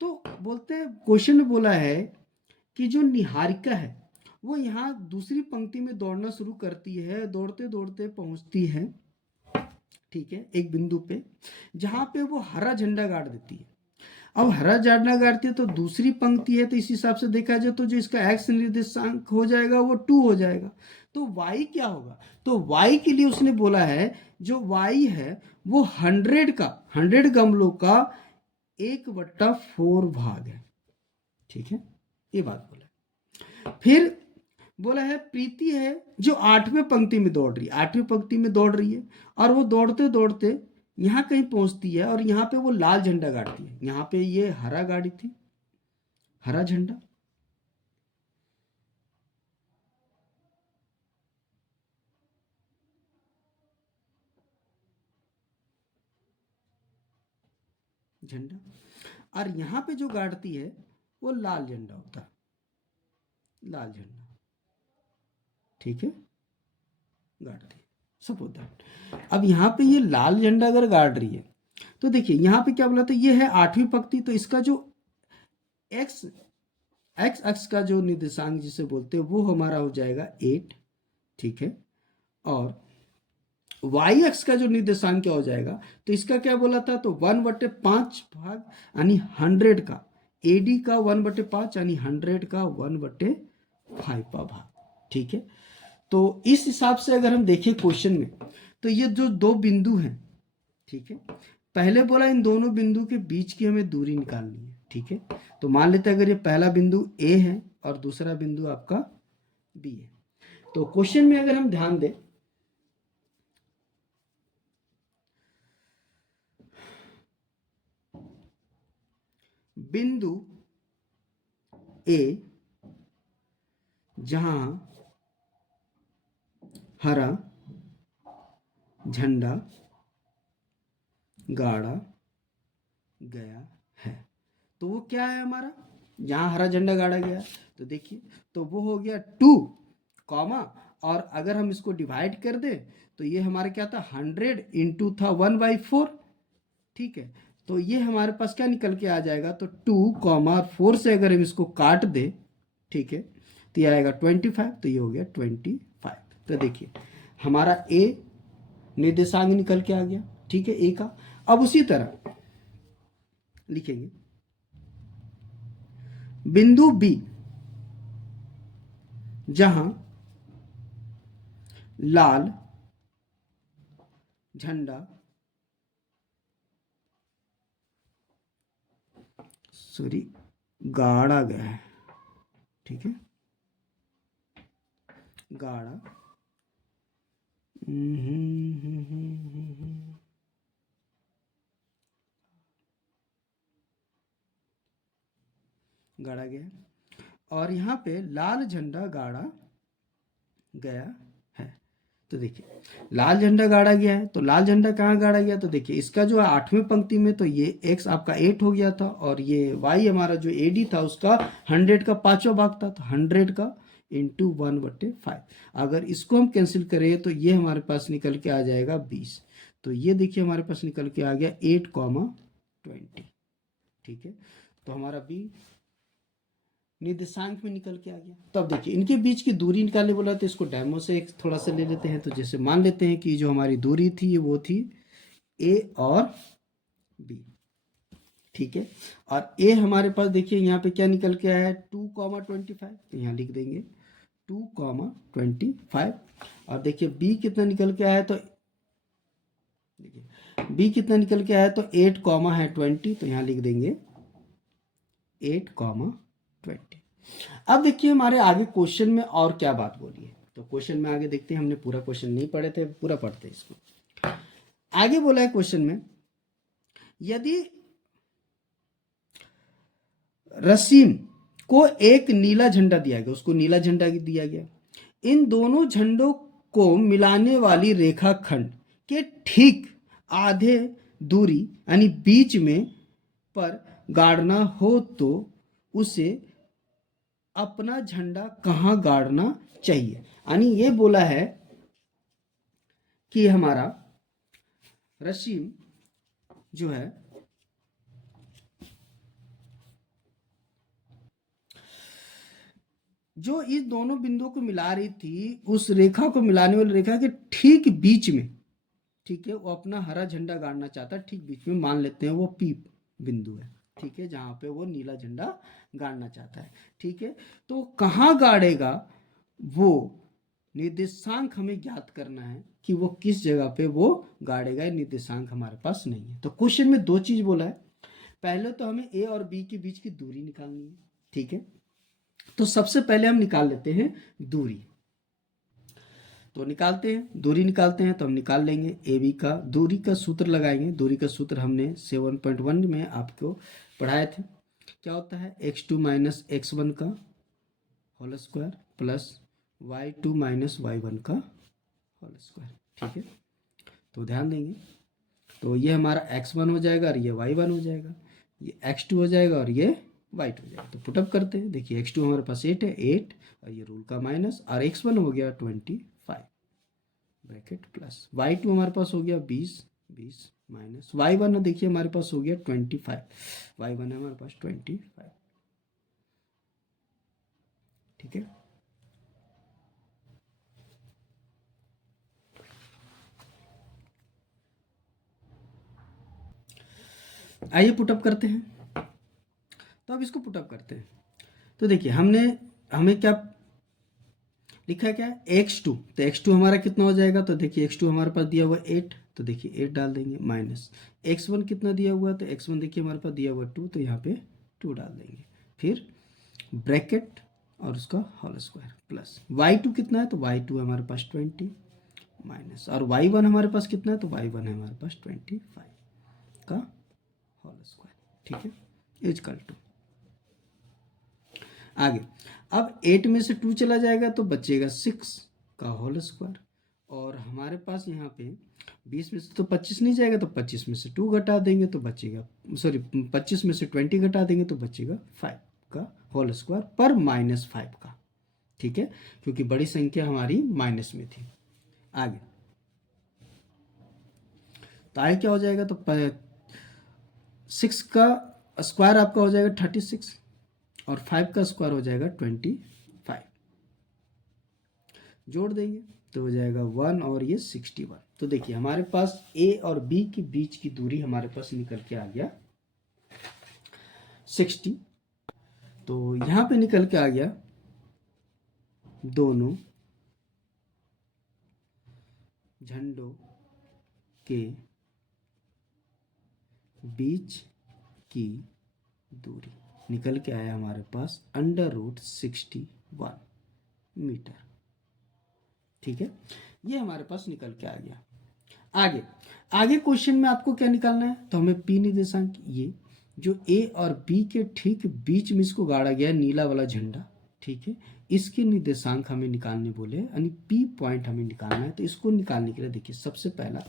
तो बोलते हैं क्वेश्चन में बोला है कि जो निहारिका है वो यहाँ दूसरी पंक्ति में दौड़ना शुरू करती है, दौड़ते दौड़ते पहुंचती है, ठीक है, एक बिंदु पे जहां पे वो हरा झंडा गाड़ देती है। अब हरा झंडा गाड़ती है तो दूसरी पंक्ति है, तो इस हिसाब से देखा जाए तो जो इसका एक्स निर्देशांक हो जाएगा वो 2 हो जाएगा। तो y क्या होगा, तो y के लिए उसने बोला है जो y है वो 100 गमलों का 1/4 भाग है। ठीक है, ये बात बोला। फिर बोला है प्रीति है जो 8वें पंक्ति में दौड़ रही है, 8वीं पंक्ति में दौड़ रही है, और वो दौड़ते दौड़ते यहाँ कहीं पहुंचती है, और यहाँ पे वो लाल झंडा गाड़ती है। यहाँ पे ये हरा गाड़ी थी, हरा झंडा, झंडा, और यहाँ पे जो गाड़ती है वो लाल झंडा होता है, लाल झंडा। ठीक है, गाड़ती है, सपोज दैट। अब यहाँ पे ये लाल झंडा अगर गाड़ रही है तो देखिए यहाँ पे क्या बोला, तो ये है 8वीं पंक्ति, तो इसका जो एक्स अक्ष का जो निर्देशांक जिसे बोलते हैं वो हमारा हो जाएगा 8। ठीक है, और वाई अक्ष का जो निर्देशांक क्या हो जाएगा, तो इसका क्या बोला था, तो 1/5 भाग यानी 100 का, एडी का 1/5 यानी 100 का 1/5 का भाग। ठीक है, तो इस हिसाब से अगर हम देखें क्वेश्चन में, तो ये जो दो बिंदु हैं, ठीक है, पहले बोला इन दोनों बिंदु के बीच की हमें दूरी निकालनी है। ठीक है, तो मान लेते हैं अगर ये पहला बिंदु ए है और दूसरा बिंदु आपका बी है, तो क्वेश्चन में अगर हम ध्यान दें, बिंदु ए जहां हरा झंडा गाड़ा गया है, तो वो क्या है हमारा, जहां हरा झंडा गाड़ा गया, तो देखिए, तो वो हो गया 2 कॉमा, और अगर हम इसको डिवाइड कर दें तो ये हमारा क्या था, 100 इंटू था 1/4। ठीक है, तो ये हमारे पास क्या निकल के आ जाएगा, तो 2, 4 से अगर हम इसको काट दे, ठीक है, तो ये आएगा 25, तो ये हो गया 25। तो देखिए हमारा ए निर्देशांक निकल के आ गया। ठीक है, ए का। अब उसी तरह लिखेंगे बिंदु बी जहां लाल झंडा सॉरी गाड़ा गया है। ठीक है, गाड़ा गाड़ा गया, और यहाँ पे लाल झंडा गाड़ा गया है। तो देखिए लाल झंडा गाड़ा गया है, तो लाल झंडा कहाँ गाड़ा गया, तो देखिए इसका जो 8वें पंक्ति में, तो ये x आपका 8 हो गया था, और ये y हमारा जो AD था उसका 100 का 5वां भाग था, तो 100 का इंटू 1/5। अगर इसको हम कैंसिल करें तो ये हमारे पास निकल के आ जाएगा 20। तो ये देखिए हमारे पास निकल के आ गया 8,20। ठीक है, तो हमारा बी निर्देशांक में निकल के आ गया। तो अब देखिए इनके बीच की दूरी निकालने बोला, तो इसको डेमो से एक थोड़ा सा ले लेते हैं। तो जैसे मान लेते हैं कि जो हमारी दूरी थी वो थी ए और बी। ठीक है, और ए हमारे पास देखिए यहाँ पे क्या निकल के आया है, 2,25, तो यहाँ लिख देंगे 2,25। और देखिए बी कितना निकल के आया है, तो देखिए बी कितना निकल के आया है, तो 8 कॉमा है 20, तो यहाँ लिख देंगे 8,20। अब देखिए हमारे आगे क्वेश्चन में और क्या बात बोली है, तो क्वेश्चन में आगे देखते हैं। हमने पूरा क्वेश्चन नहीं पढ़े थे, पूरा पढ़ते हैं इसको। आगे बोला है क्वेश्चन में, यदि रसीम को एक नीला झंडा दिया गया, उसको नीला झंडा दिया गया, इन दोनों झंडों को मिलाने वाली रेखाखंड के ठीक आधे दूरी यानी बीच में पर गाड़ना हो तो उसे अपना झंडा कहाँ गाड़ना चाहिए। यानी ये बोला है कि हमारा रसीम जो है जो इस दोनों बिंदुओं को मिला रही थी, उस रेखा को मिलाने वाली रेखा के ठीक बीच में, ठीक है, वो अपना हरा झंडा गाड़ना चाहता है, ठीक बीच में मान लेते हैं वो पी बिंदु है। ठीक है, जहां पे वो नीला झंडा गाड़ना चाहता है। ठीक है, तो कहाँ गाड़ेगा वो निर्देशांक हमें ज्ञात करना है कि वो किस जगह पे वो गाड़ेगा। निर्देशांक हमारे पास नहीं है। तो क्वेश्चन में दो चीज बोला है, पहले तो हमें ए और बी के बीच की दूरी निकालनी है। ठीक है, तो सबसे पहले हम निकाल लेते हैं दूरी। तो निकालते हैं, दूरी निकालते हैं, तो हम निकाल लेंगे ए बी का दूरी का सूत्र लगाएंगे। दूरी का सूत्र हमने 7.1 में आपको पढ़ाए थे। क्या होता है, x2 माइनस x1 का whole square plus y2 minus y1 का होल स्क्वायर। ठीक है, तो ध्यान देंगे, तो ये हमारा x1 हो जाएगा और ये y1 हो जाएगा, ये x2 हो जाएगा और ये y2 हो जाएगा। तो पुटअप करते हैं, देखिए x2 हमारे पास 8 है, 8 और ये रूल का माइनस, और x1 हो गया 25 ब्रैकेट प्लस y2 हमारे पास हो गया 20 माइनस y1 देखिए हमारे पास हो गया 25, y1 है हमारे पास 25। ठीक है, आइए पुटअप करते हैं। तो अब इसको पुटअप करते हैं। तो देखिए हमें क्या लिखा है, क्या x2, तो x2 हमारा कितना हो जाएगा, तो देखिए x2 हमारे पास दिया हुआ 8, तो देखिए 8 डाल देंगे, माइनस x1 कितना दिया हुआ है, तो x1 देखिए हमारे पास दिया हुआ 2, तो यहाँ पे 2 डाल देंगे, फिर ब्रैकेट और उसका होल स्क्वायर प्लस y2 कितना है, तो y2 हमारे पास 20 माइनस, और y1 हमारे पास कितना है, तो y1 है हमारे पास 25 का होल स्क्वायर। ठीक है, इजकल टू आगे। अब 8 में से 2 चला जाएगा तो बचेगा 6 का होल स्क्वायर, और हमारे पास यहाँ पे 20 में से तो 25 नहीं जाएगा, तो 25 में से 2 घटा देंगे तो बचेगा, सॉरी 25 में से 20 घटा देंगे तो बचेगा 5 का होल स्क्वायर पर -5 का। ठीक है, क्योंकि बड़ी संख्या हमारी माइनस में थी। आगे तो आगे क्या हो जाएगा, तो 6 का स्क्वायर आपका हो जाएगा 36, और 5 का स्क्वायर हो जाएगा 25, जोड़ देंगे तो हो जाएगा 1 और ये 61। तो देखिए हमारे पास ए और बी के बीच की दूरी हमारे पास निकल के आ गया 60। तो यहाँ पे निकल के आ गया दोनों झंडों के बीच की दूरी निकल के आया हमारे पास √61 मीटर। ठीक है, ये हमारे पास निकल के आ गया। आगे आगे क्वेश्चन में आपको क्या निकालना है, तो हमें पी निर्देशांक, ये जो ए और बी के ठीक बीच में इसको गाड़ा गया नीला वाला झंडा, ठीक है, इसके निर्देशांक हमें निकालने बोले, यानी पी पॉइंट हमें निकालना है। तो इसको निकालने के लिए देखिए सबसे पहला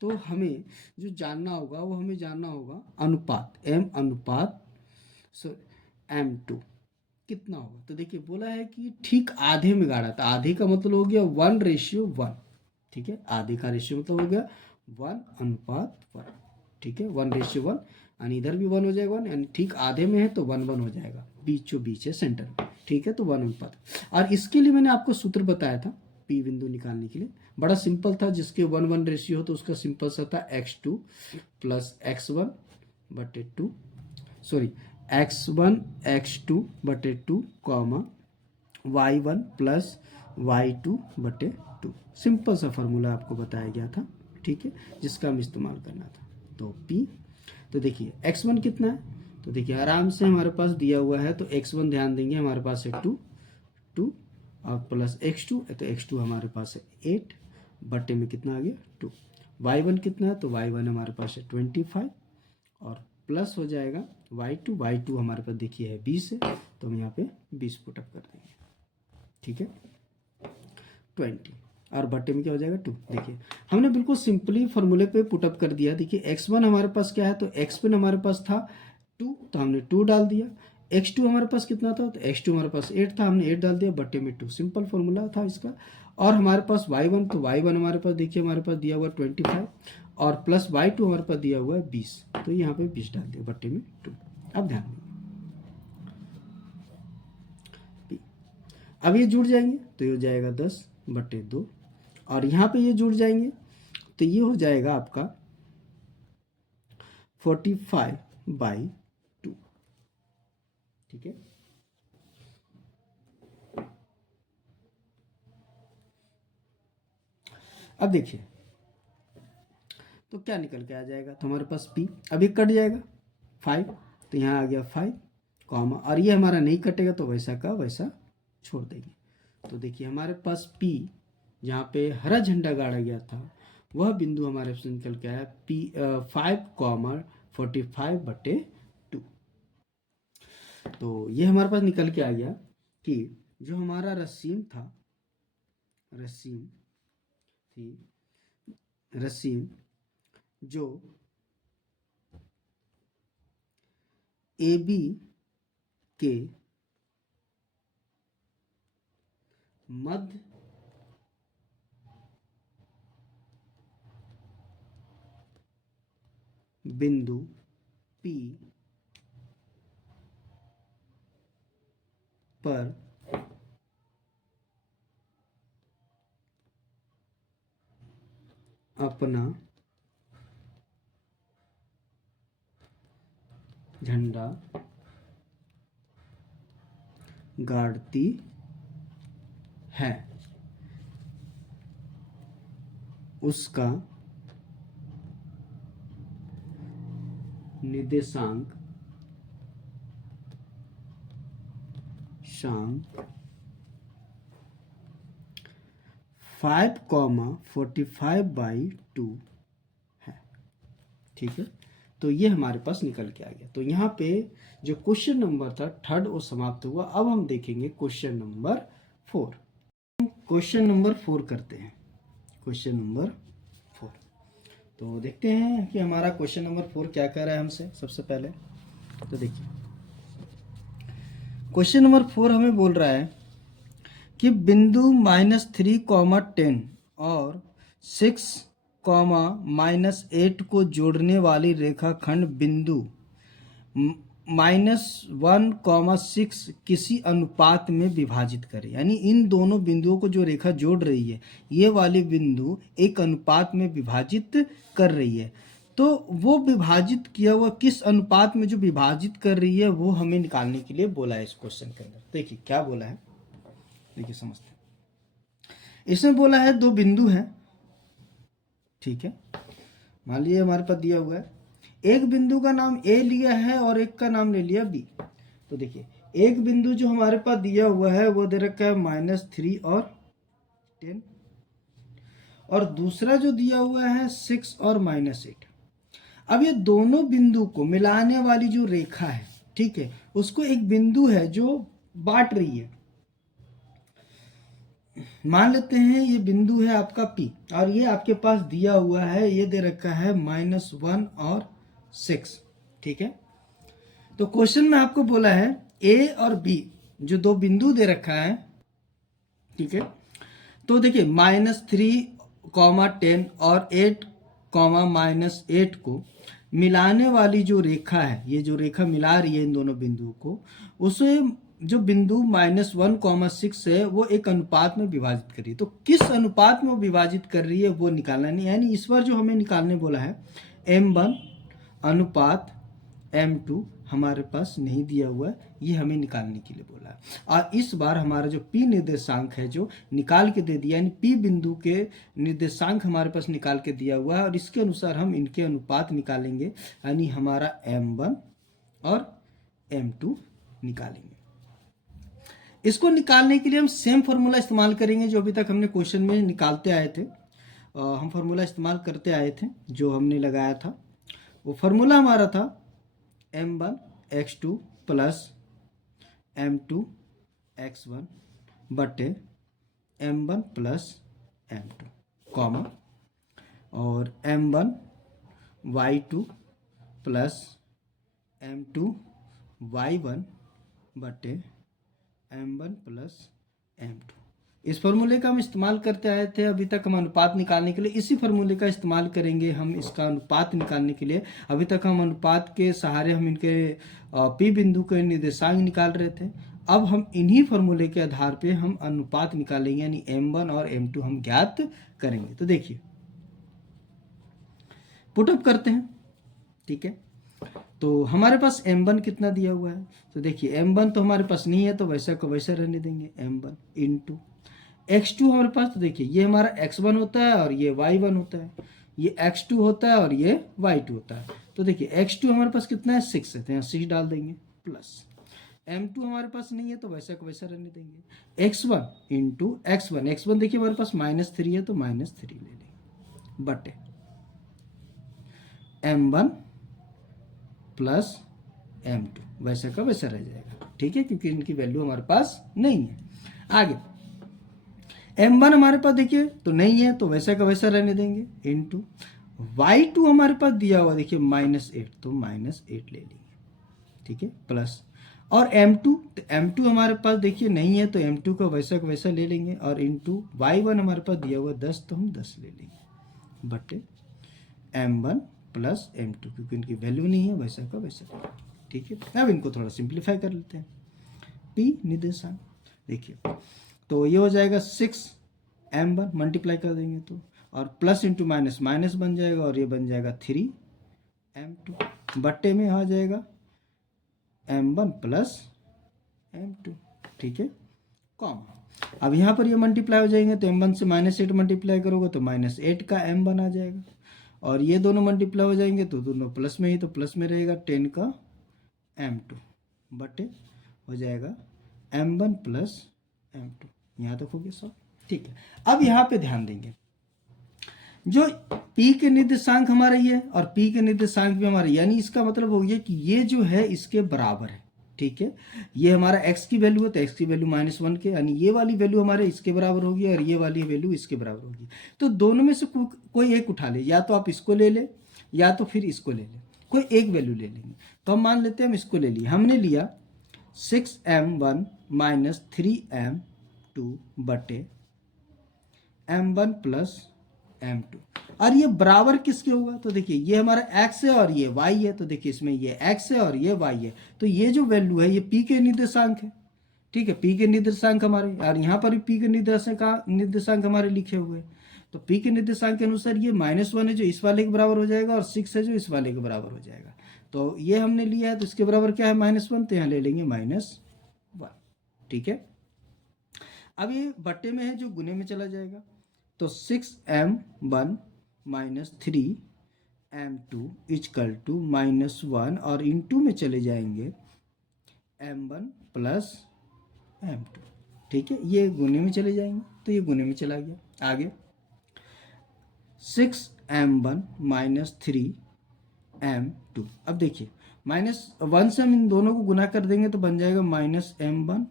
तो हमें जो जानना होगा वो हमें जानना होगा अनुपात, एम अनुपात M2 कितना होगा। तो देखिए बोला है कि ठीक आधे में गाड़ा, था आधे का मतलब हो गया 1:1। ठीक है, आधे का रेशियो मतलब हो गया 1:1। ठीक है, 1:1, यानी इधर भी 1 हो जाएगा 1, यानी ठीक आधे में है तो 1:1 हो जाएगा, बीचों बीच है सेंटर में। ठीक है, तो 1:1। और इसके लिए मैंने आपको सूत्र बताया था पी बिंदु निकालने के लिए, बड़ा सिंपल था, जिसके 1:1 रेशियो हो तो उसका सिंपल सा था x2 + x1/2, sorry x1x2/2 comma y1 + y2/2। Simple सा फार्मूला आपको बताया गया था। ठीक है, जिसका हम इस्तेमाल करना था। तो p, तो देखिए x1 कितना है, तो देखिए आराम से हमारे पास दिया हुआ है, तो x1 ध्यान देंगे हमारे पास है 2 और प्लस x2, तो x2 हमारे पास है 8 बटे में कितना आ गया 2। y1 कितना है, तो y1 हमारे पास है 25, और प्लस हो जाएगा y2 हमारे पास देखिए है 20 है, तो हम यहाँ पे 20 पुटअप कर देंगे। ठीक है, 20 और बटे में क्या हो जाएगा 2। देखिए हमने बिल्कुल सिंपली फॉर्मूले पे पुटअप कर दिया। देखिए x1 हमारे पास क्या है, तो x1 हमारे पास था 2, तो हमने 2 डाल दिया। x2 हमारे पास कितना था, तो x2 हमारे पास 8 था, हमने 8 डाल दिया, बटे में 2, सिंपल फॉर्मूला था इसका। और हमारे पास y1, तो y1 हमारे पास देखिए हमारे पास दिया हुआ 25, और प्लस y2 हमारे पास दिया हुआ है 20, तो यहाँ पे 20 डाल दिया, बटे में 2। अब ध्यान देंगे, अब ये जुड़ जाएंगे तो ये हो जाएगा 10/2, और यहाँ पे ये जुड़ जाएंगे तो ये हो जाएगा आपका 45/2। ठीक है, अब देखिए तो क्या निकल के आ जाएगा, तो हमारे पास p, अब ये कट जाएगा 5, तो यहाँ आ गया 5 कॉमा, और ये हमारा नहीं कटेगा तो वैसा का वैसा छोड़ देंगे। तो देखिए हमारे पास p जहाँ पे हरा झंडा गाड़ा गया था वह बिंदु हमारे पास निकल के आया p 5,45/2। तो ये हमारे पास निकल के आ गया कि जो हमारा रसीम था, रसीम थी, रसीम जो ए बी के मध्य बिंदु P पर अपना झंडा गाड़ती है उसका निर्देशांक शाम 5,45/2 है। ठीक है, तो ये हमारे पास निकल के आ गया। तो यहाँ पे जो क्वेश्चन नंबर था थर्ड वो समाप्त हुआ। अब हम देखेंगे क्वेश्चन नंबर 4। क्वेश्चन नंबर 4 करते हैं। क्वेश्चन नंबर 4, तो देखते हैं कि हमारा क्वेश्चन नंबर 4 क्या कह रहा है हमसे। सबसे पहले तो देखिए, क्वेश्चन नंबर 4 हमें बोल रहा है कि बिंदु -3,10 और 6,-8 को जोड़ने वाली रेखाखंड बिंदु -1,6 किसी अनुपात में विभाजित करे। यानी इन दोनों बिंदुओं को जो रेखा जोड़ रही है, ये वाली बिंदु एक अनुपात में विभाजित कर रही है। तो वो विभाजित किया हुआ किस अनुपात में जो विभाजित कर रही है वो हमें निकालने के लिए बोला है इस क्वेश्चन के अंदर। देखिए क्या बोला है, देखिए समझते हैं। इसमें बोला है दो बिंदु हैं, ठीक है। मान लीजिए हमारे पास दिया हुआ है, एक बिंदु का नाम ए लिया है और एक का नाम ले लिया बी। तो देखिए एक बिंदु जो हमारे पास दिया हुआ है वो दे रखा है -3 और 10, और दूसरा जो दिया हुआ है 6 और -8। अब ये दोनों बिंदु को मिलाने वाली जो रेखा है, ठीक है, उसको एक बिंदु है जो बांट रही है। मान लेते हैं ये बिंदु है आपका P, और ये आपके पास दिया हुआ है, ये दे रखा है -1 और 6, ठीक है। तो क्वेश्चन में आपको बोला है A और B जो दो बिंदु दे रखा है, ठीक है। तो देखिए -3,10 और 8,-8 को मिलाने वाली जो रेखा है, ये जो रेखा मिला रही है इन दोनों बिंदुओं को, उसे जो बिंदु -1,6 है वो एक अनुपात में विभाजित कर रही है। तो किस अनुपात में वो विभाजित कर रही है वो निकालना नहीं, यानी इस बार जो हमें निकालने बोला है M1 अनुपात M2 हमारे पास नहीं दिया हुआ है, ये हमें निकालने के लिए बोला है। और इस बार हमारा जो P निर्देशांक है जो निकाल के दे दिया, यानी P बिंदु के निर्देशांक हमारे पास निकाल के दिया हुआ है, और इसके अनुसार हम इनके अनुपात निकालेंगे, यानी हमारा M1 और M2 निकालेंगे। इसको निकालने के लिए हम सेम फार्मूला इस्तेमाल करेंगे जो अभी तक हमने क्वेश्चन में निकालते आए थे। हम फार्मूला इस्तेमाल करते आए थे जो हमने लगाया था। वो फार्मूला हमारा था M1x2 प्लस M2x1 बटे M1 प्लस M2 कॉमा, और M1y2 प्लस M2y1 बटे M1 प्लस M2। इस फार्मूले का हम इस्तेमाल करते आए थे अभी तक। हम अनुपात निकालने के लिए इसी फार्मूले का इस्तेमाल करेंगे हम इसका अनुपात निकालने के लिए। अभी तक हम अनुपात के सहारे हम इनके P बिंदु के निर्देशांक निकाल रहे थे। अब हम इन्हीं फार्मूले के आधार पे हम अनुपात निकालेंगे, यानी M1 और M2 हम ज्ञात करेंगे। तो देखिए पुटअप करते हैं, ठीक है। तो हमारे पास M1 कितना दिया हुआ है, तो देखिए M1 तो हमारे पास नहीं है, तो वैसा को वैसा रहने देंगे। M1 इंटू x2 हमारे पास, तो देखिए ये हमारा x1 होता है और ये y1 होता है, ये x2 होता है और ये y2 होता है। तो देखिए x2 हमारे पास कितना है 6 है, तो यहाँ 6 डाल देंगे, प्लस M2 हमारे पास नहीं है तो वैसा को वैसा रहने देंगे। x1 इंटू x1 देखिए हमारे पास -3 है तो -3 ले लेंगे, बटे M1 प्लस M2 वैसा का वैसा रह जाएगा, ठीक है, क्योंकि इनकी वैल्यू हमारे पास नहीं है। आगे M1 हमारे पास देखिए तो नहीं है तो वैसा का वैसा रहने देंगे, इंटू y2 हमारे पास दिया हुआ देखिए -8 तो -8 ले लेंगे, ठीक है, प्लस और M2 तो M2 हमारे पास देखिए नहीं है तो M2 का वैसा ले लेंगे, और इंटू y1 हमारे पास दिया हुआ 10 तो हम 10 ले लेंगे, बटे M1 प्लस M2, क्योंकि इनकी वैल्यू नहीं है वैसा का वैसा, ठीक है। अब इनको थोड़ा सिंप्लीफाई कर लेते हैं। P निर्देशांक देखिए तो ये हो जाएगा 6M1 मल्टीप्लाई कर देंगे तो, और प्लस इंटू माइनस बन जाएगा, और ये बन जाएगा 3M2, बट्टे में आ जाएगा m1 प्लस m2, ठीक है, कॉमा। अब यहाँ पर ये मल्टीप्लाई हो जाएंगे तो m1 से -8 मल्टीप्लाई करोगे तो -8 का m1 आ जाएगा, और ये दोनों मल्टीप्लाई हो जाएंगे तो दोनों प्लस में ही, तो प्लस में रहेगा 10 का m2 बटे हो जाएगा m1 प्लस m2। यहाँ तक हो गया सब, ठीक है। अब यहाँ पे ध्यान देंगे, जो p के निर्देशांक हमारा ये और p के निर्देशांक भी हमारा, यानी इसका मतलब हो गया कि ये जो है इसके बराबर है, ठीक है। ये हमारा x की वैल्यू है तो x की वैल्यू -1 के, यानी ये वाली वैल्यू हमारे इसके बराबर होगी और ये वाली वैल्यू इसके बराबर होगी। तो दोनों में से कोई एक उठा ले, या तो आप इसको ले ले या तो फिर इसको ले ले, कोई एक वैल्यू ले लेंगे। तो हम मान लेते हैं हम इसको ले लिए, हमने लिया 6m1 3m2 बटे m1 प्लस m2, और ये बराबर किसके होगा, तो देखिए ये हमारा x है और ये y है, तो देखिए इसमें ये x है और ये y है, तो ये जो वैल्यू है ये p के निर्देशांक है, ठीक है, p के निर्देशांक हमारे, और यहाँ पर भी p के निर्देशांक हमारे लिखे हुए हैं। तो p के निर्देशांक के अनुसार ये -1 है जो इस वाले के बराबर हो जाएगा, और 6 है जो इस वाले के बराबर हो जाएगा। तो ये हमने लिया है तो इसके बराबर क्या है -1, तो यहाँ ले लेंगे -1, ठीक है। अब ये बट्टे में है जो गुने में चला जाएगा, तो 6m1 3m2 इक्वल टू -1, और इनटू में चले जाएंगे m1 प्लस m2, ठीक है, ये गुने में चले जाएंगे तो ये गुने में चला गया। आगे 6m1 3m2, अब देखिए -1 से हम इन दोनों को गुना कर देंगे तो बन जाएगा -m1,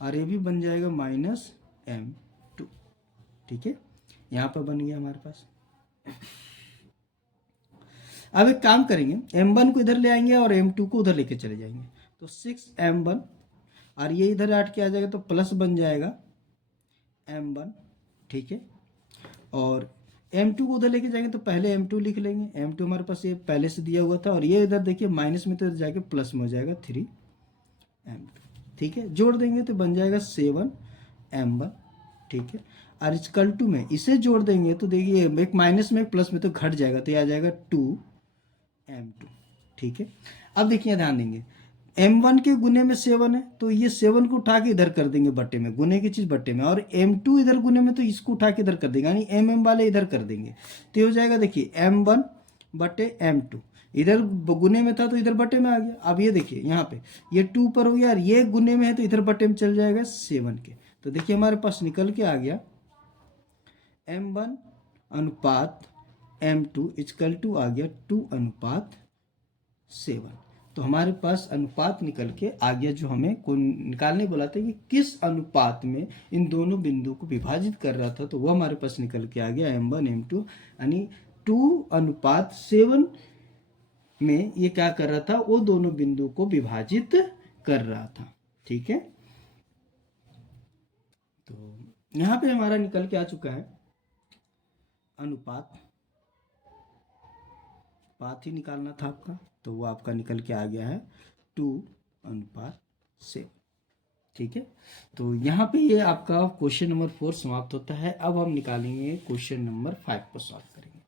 और ये भी बन जाएगा -m2, ठीक है, यहाँ पर बन गया हमारे पास। अब एक काम करेंगे, m1 को इधर ले आएंगे और m2 को उधर लेके चले जाएंगे, तो 6m1 और ये इधर ऐड किया जाएगा तो प्लस बन जाएगा m1, ठीक है, और m2 को उधर लेके जाएंगे तो पहले m2 लिख लेंगे, m2 हमारे पास ये पहले से दिया हुआ था, और ये इधर देखिए माइनस में तो इधर जाके प्लस में हो जाएगा 3m2, ठीक है, जोड़ देंगे तो बन जाएगा 7m1, ठीक है, और इक्वल टू में इसे जोड़ देंगे तो देखिए एक माइनस में एक प्लस में तो घट जाएगा, तो ये आ जाएगा 2m2, ठीक है। अब देखिए ध्यान देंगे, m1 के गुने में 7 है तो ये 7 को उठा के इधर कर देंगे बट्टे में, गुने की चीज़ बट्टे में, और m2 इधर गुने में तो इसको उठा के इधर कर देंगे, यानी mm वाले इधर कर देंगे, तो ये हो जाएगा देखिए m1 बटे m2, इधर गुने में था तो इधर बटे में आ गया। अब ये देखिए यहाँ पे ये 2 पर हो गया, और ये गुने में है तो इधर बटे में चल जाएगा 7 के, तो देखिए हमारे पास निकल के आ गया m1 अनुपात m2 इक्वल टू आ गया 2:7। तो हमारे पास अनुपात निकल के आ गया, जो हमें को निकालने बोला था कि किस अनुपात में इन दोनों बिंदु को विभाजित कर रहा था, तो वो हमारे पास निकल के आ गया m1 m2, यानी 2:7 में ये क्या कर रहा था, वो दोनों बिंदु को विभाजित कर रहा था, ठीक है। तो यहाँ पे हमारा निकल के आ चुका है अनुपात, पात ही निकालना था आपका, तो वो आपका निकल के आ गया है 2:7, ठीक है। तो यहाँ पे ये आपका क्वेश्चन नंबर 4 समाप्त होता है। अब हम निकालेंगे क्वेश्चन नंबर 5 को सॉल्व करेंगे।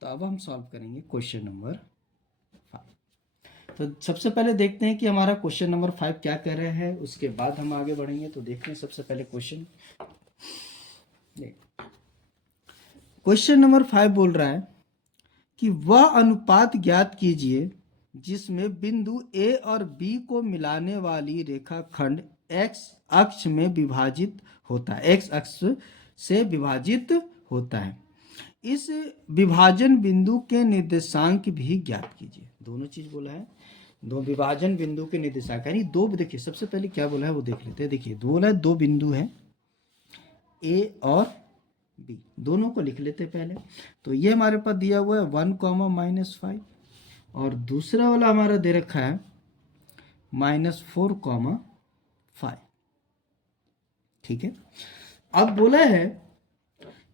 तो अब हम सॉल्व करेंगे क्वेश्चन नंबर 5। तो सबसे पहले देखते हैं कि हमारा क्वेश्चन नंबर 5 क्या कह रहा है, उसके बाद हम आगे बढ़ेंगे। तो देखते हैं सबसे पहले क्वेश्चन नंबर 5 बोल रहा है कि वह अनुपात ज्ञात कीजिए जिसमें बिंदु A और B को मिलाने वाली रेखाखंड x अक्ष में विभाजित होता है, x अक्ष से विभाजित होता है। इस विभाजन बिंदु के निर्देशांक भी ज्ञात कीजिए। दोनों चीज बोला है, दो विभाजन बिंदु के निर्देशांक, यानी दो, देखिए सबसे पहले क्या बोला है वो देख लेते हैं। देखिए बोला है दो बिंदु है A और B, दोनों को लिख लेते पहले। तो ये हमारे पास दिया हुआ है 1, -5, और दूसरा वाला हमारा दे रखा है -4, 5, ठीक है। अब बोला है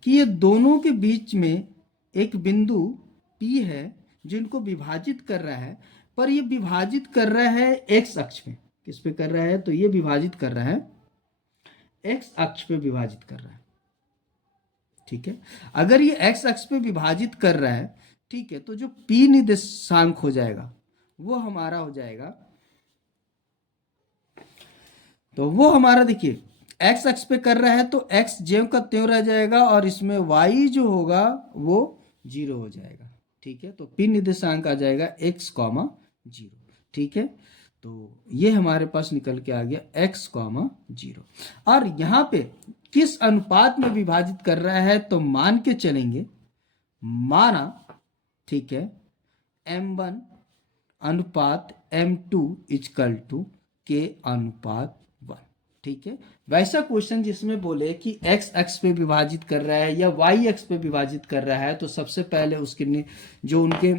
कि ये दोनों के बीच में एक बिंदु P है जिनको विभाजित कर रहा है, पर ये विभाजित कर रहा है x अक्ष में। किस पे कर रहा है, तो ये विभाजित कर रहा है x अक्ष पे विभाजित कर रहा है, ठीक है। अगर ये x अक्ष पे विभाजित कर रहा है, ठीक है, तो जो P निर्देशांक हो जाएगा वो हमारा हो जाएगा तो वो हमारा देखिए एक्स अक्ष पे कर रहा है तो एक्स ज्यों का त्यों रह जाएगा और इसमें वाई जो होगा वो 0 हो जाएगा। ठीक है, तो पी निर्देशांक आ जाएगा x कॉमा 0। ठीक है, तो ये हमारे पास निकल के आ गया x कॉमा 0। और यहाँ पे किस अनुपात में विभाजित कर रहा है तो मान के चलेंगे, माना ठीक है m1 अनुपात m2 इजकल टू k अनुपात 1। ठीक है, वैसा क्वेश्चन जिसमें बोले कि x अक्ष पे विभाजित कर रहा है या y अक्ष पे विभाजित कर रहा है, तो सबसे पहले उसके जो उनके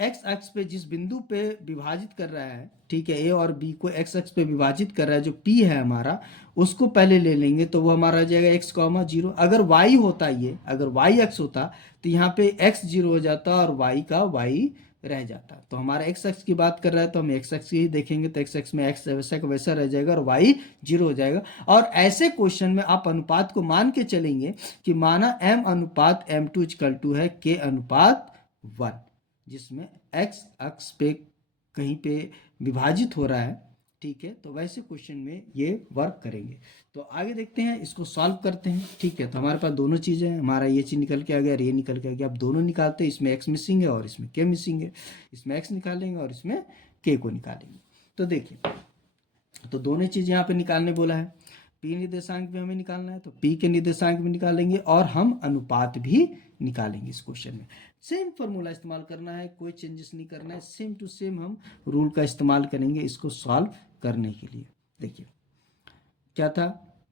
x अक्ष पे जिस बिंदु पे विभाजित कर रहा है, ठीक है, a और b को x अक्ष पे विभाजित कर रहा है, जो p है हमारा, उसको पहले ले लेंगे तो वो हमारा आ जाएगा x कॉमा 0। अगर y होता, ये अगर y अक्ष होता तो यहाँ पे x 0 हो जाता और y का y रह जाता। तो हमारा x अक्ष की बात कर रहा है तो हम x अक्ष ही देखेंगे, तो x अक्ष में x वैसा का वैसा रह जाएगा और y 0 हो जाएगा। और ऐसे क्वेश्चन में आप अनुपात को मान के चलेंगे कि माना m अनुपात m2 इक्वल टू है k अनुपात 1, जिसमें x अक्ष पे कहीं पे विभाजित हो रहा है। ठीक है, तो वैसे क्वेश्चन में ये वर्क करेंगे। तो आगे देखते हैं, इसको सॉल्व करते हैं। ठीक है, तो हमारे पास दोनों चीज़ें हैं, हमारा ये चीज़ निकल के आ गया और ये निकल के आ गया। अब दोनों निकालते हैं, इसमें x मिसिंग है और इसमें k मिसिंग है। इसमें x निकालेंगे और इसमें k को निकालेंगे। तो देखिए, तो दोनों चीज़ यहाँ पे निकालने बोला है। p निर्देशांक भी हमें निकालना है तो p के निर्देशांक भी निकालेंगे और हम अनुपात भी निकालेंगे। इस क्वेश्चन में सेम फॉर्मूला इस्तेमाल करना है, कोई चेंजेस नहीं करना है, सेम टू सेम हम रूल का इस्तेमाल करेंगे इसको सॉल्व करने के लिए। देखिए क्या था,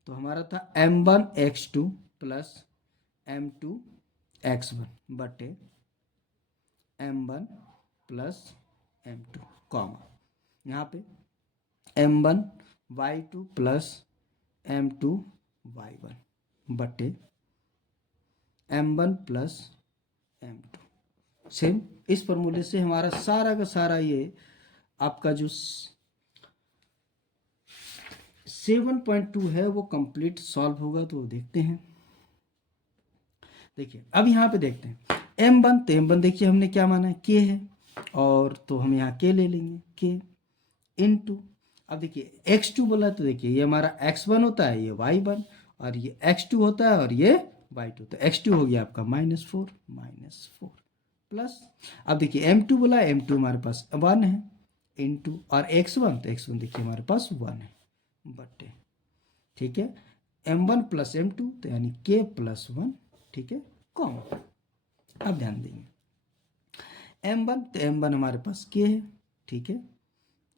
तो हमारा था m1x2 प्लस m2x1 बटे m1 प्लस m2 कॉमा यहाँ पे m1y2 प्लस m2y1 बटे m1 प्लस m2। सेम इस फॉर्मूले से हमारा सारा का सारा ये आपका जो 7.2 है वो कंप्लीट सॉल्व होगा। तो देखते हैं, देखिए अब यहाँ पे देखते हैं m1, तो m1 देखिए हमने क्या माना है k है, और तो हम यहाँ k ले लेंगे, k इनटू, अब देखिए x2 बोला तो देखिए ये हमारा x1 होता है, ये y1, और ये x2 होता है और ये y2, तो x2 हो गया आपका -4 प्लस, अब देखिए m2 बोला, m2 हमारे पास 1 है इनटू, और x1 तो x1 देखिए हमारे पास 1 है बटे, ठीक है, m1 प्लस m2 तो यानी k प्लस 1, ठीक है, कॉमा। अब ध्यान देंगे m1 तो m1 हमारे पास k है, ठीक है,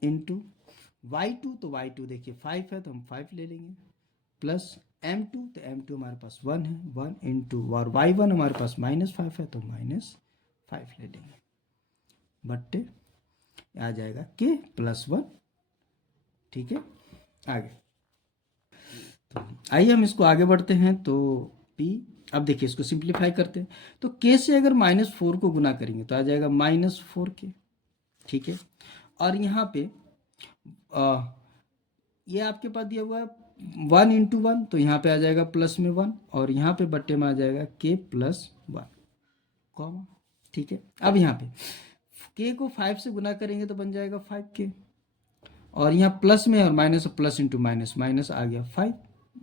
इनटू y2 तो y2 देखिए 5 है तो हम 5 ले लेंगे, प्लस m2 तो m2 हमारे पास 1 है, 1 इनटू, और y1 हमारे पास -5 है तो -5 ले लेंगे बट्टे आ जाएगा k प्लस 1, ठीक है। आगे तो आइए हम इसको आगे बढ़ते हैं। तो p, अब देखिए इसको सिंप्लीफाई करते हैं, तो k से अगर -4 को गुना करेंगे तो आ जाएगा -4k, ठीक है, और यहाँ पे ये आपके पास दिया हुआ है 1 इंटू 1 तो यहाँ पे आ जाएगा प्लस में 1, और यहाँ पे बट्टे में आ जाएगा k प्लस 1, कॉमा, ठीक है। अब यहाँ पे k को 5 से गुना करेंगे तो बन जाएगा 5k, और यहाँ प्लस में और minus, plus into minus, minus आ गया 5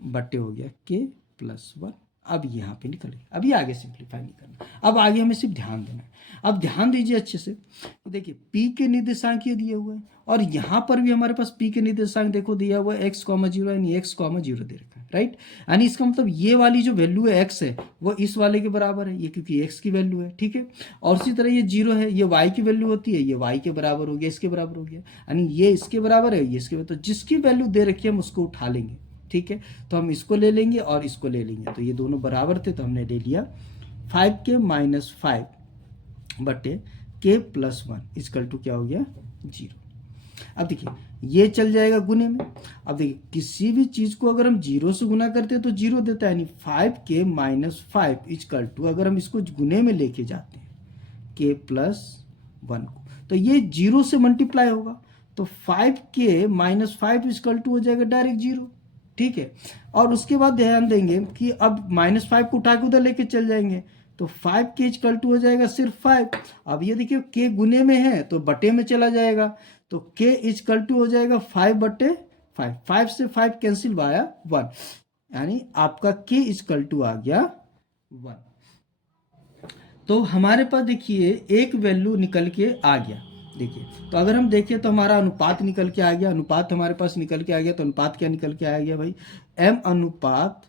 बट्टे हो गया k प्लस 1। अब यहाँ पे निकले, अभी आगे सिंप्लीफाई नहीं करना, अब आगे हमें सिर्फ ध्यान देना है। अब ध्यान दीजिए अच्छे से, तो देखिए p के निर्देशांक ये दिए हुए हैं, और यहाँ पर भी हमारे पास p के निर्देशांक देखो दिया हुआ है x, 0 यानी x, 0 दे रखा है, राइट, यानी इसका मतलब ये वाली जो वैल्यू है x है वो इस वाले के बराबर है, ये क्योंकि x की वैल्यू है, ठीक है, और उसी तरह ये 0 है, ये y की वैल्यू होती है, ये y के बराबर हो गया, इसके बराबर हो गया, यानी ये इसके बराबर है, ये इसके बराबर, तो जिसकी वैल्यू दे रखी है हम उसको उठा लेंगे, ठीक है, तो हम इसको ले लेंगे और इसको ले लेंगे, तो ये दोनों बराबर थे तो हमने ले लिया 5k माइनस 5 बटे k प्लस 1 इक्वल टू क्या हो गया 0। अब देखिए ये चल जाएगा गुने में, अब देखिए किसी भी चीज को अगर हम 0 से गुना करते हैं तो 0 देता है, यानी 5k माइनस 5 इक्वल टू, अगर हम इसको गुने में लेके जाते हैं k प्लस 1 को, तो ये 0 से मल्टीप्लाई होगा, तो 5k माइनस 5 इक्वल टू हो जाएगा डायरेक्ट 0, ठीक है, और उसके बाद ध्यान देंगे कि अब -5 को उठा के उधर लेके चल जाएंगे, तो 5k इक्वल टू हो जाएगा सिर्फ 5। अब ये देखिए k गुने में है तो बटे में चला जाएगा, तो k इक्वल टू हो जाएगा 5 बटे 5, 5 से 5 कैंसिल आया 1, यानी आपका k इक्वल टू आ गया 1। तो हमारे पास देखिए एक वैल्यू निकल के आ गया। देखिए तो अगर हम देखें तो हमारा अनुपात निकल के आ गया, अनुपात हमारे पास निकल के आ गया। तो अनुपात क्या निकल के आ गया भाई, m अनुपात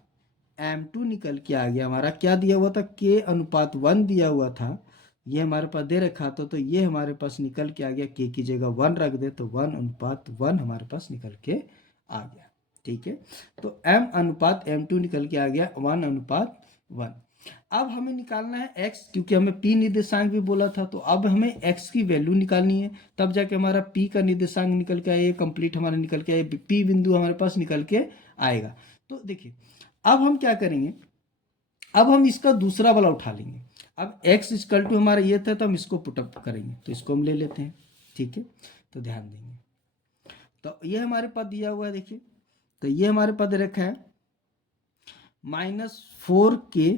m2 निकल के आ गया। हमारा क्या दिया हुआ था, k अनुपात 1 दिया हुआ था, ये हमारे पास दे रखा था, तो ये हमारे पास निकल के आ गया। k की जगह 1 रख दे तो 1 अनुपात 1 हमारे पास निकल के आ गया। ठीक है, तो m अनुपात m2 निकल के आ गया 1 अनुपात 1। अब हमें निकालना है x, क्योंकि हमें p निर्देशांक भी बोला था, तो अब हमें x की वैल्यू निकालनी है, तब जाके हमारा p का निर्देशांक निकल के आए, कंप्लीट हमारा निकल के आए, p बिंदु हमारे पास निकल के आएगा। तो देखिए अब हम क्या करेंगे, अब हम इसका दूसरा वाला उठा लेंगे। अब x इक्वल टू हमारा ये था, तो हम इसको पुटअप करेंगे, तो इसको हम ले लेते हैं। ठीक है, तो ध्यान देंगे, तो ये हमारे पास दिया हुआ है। देखिए तो ये हमारे पास दे रखा है -4k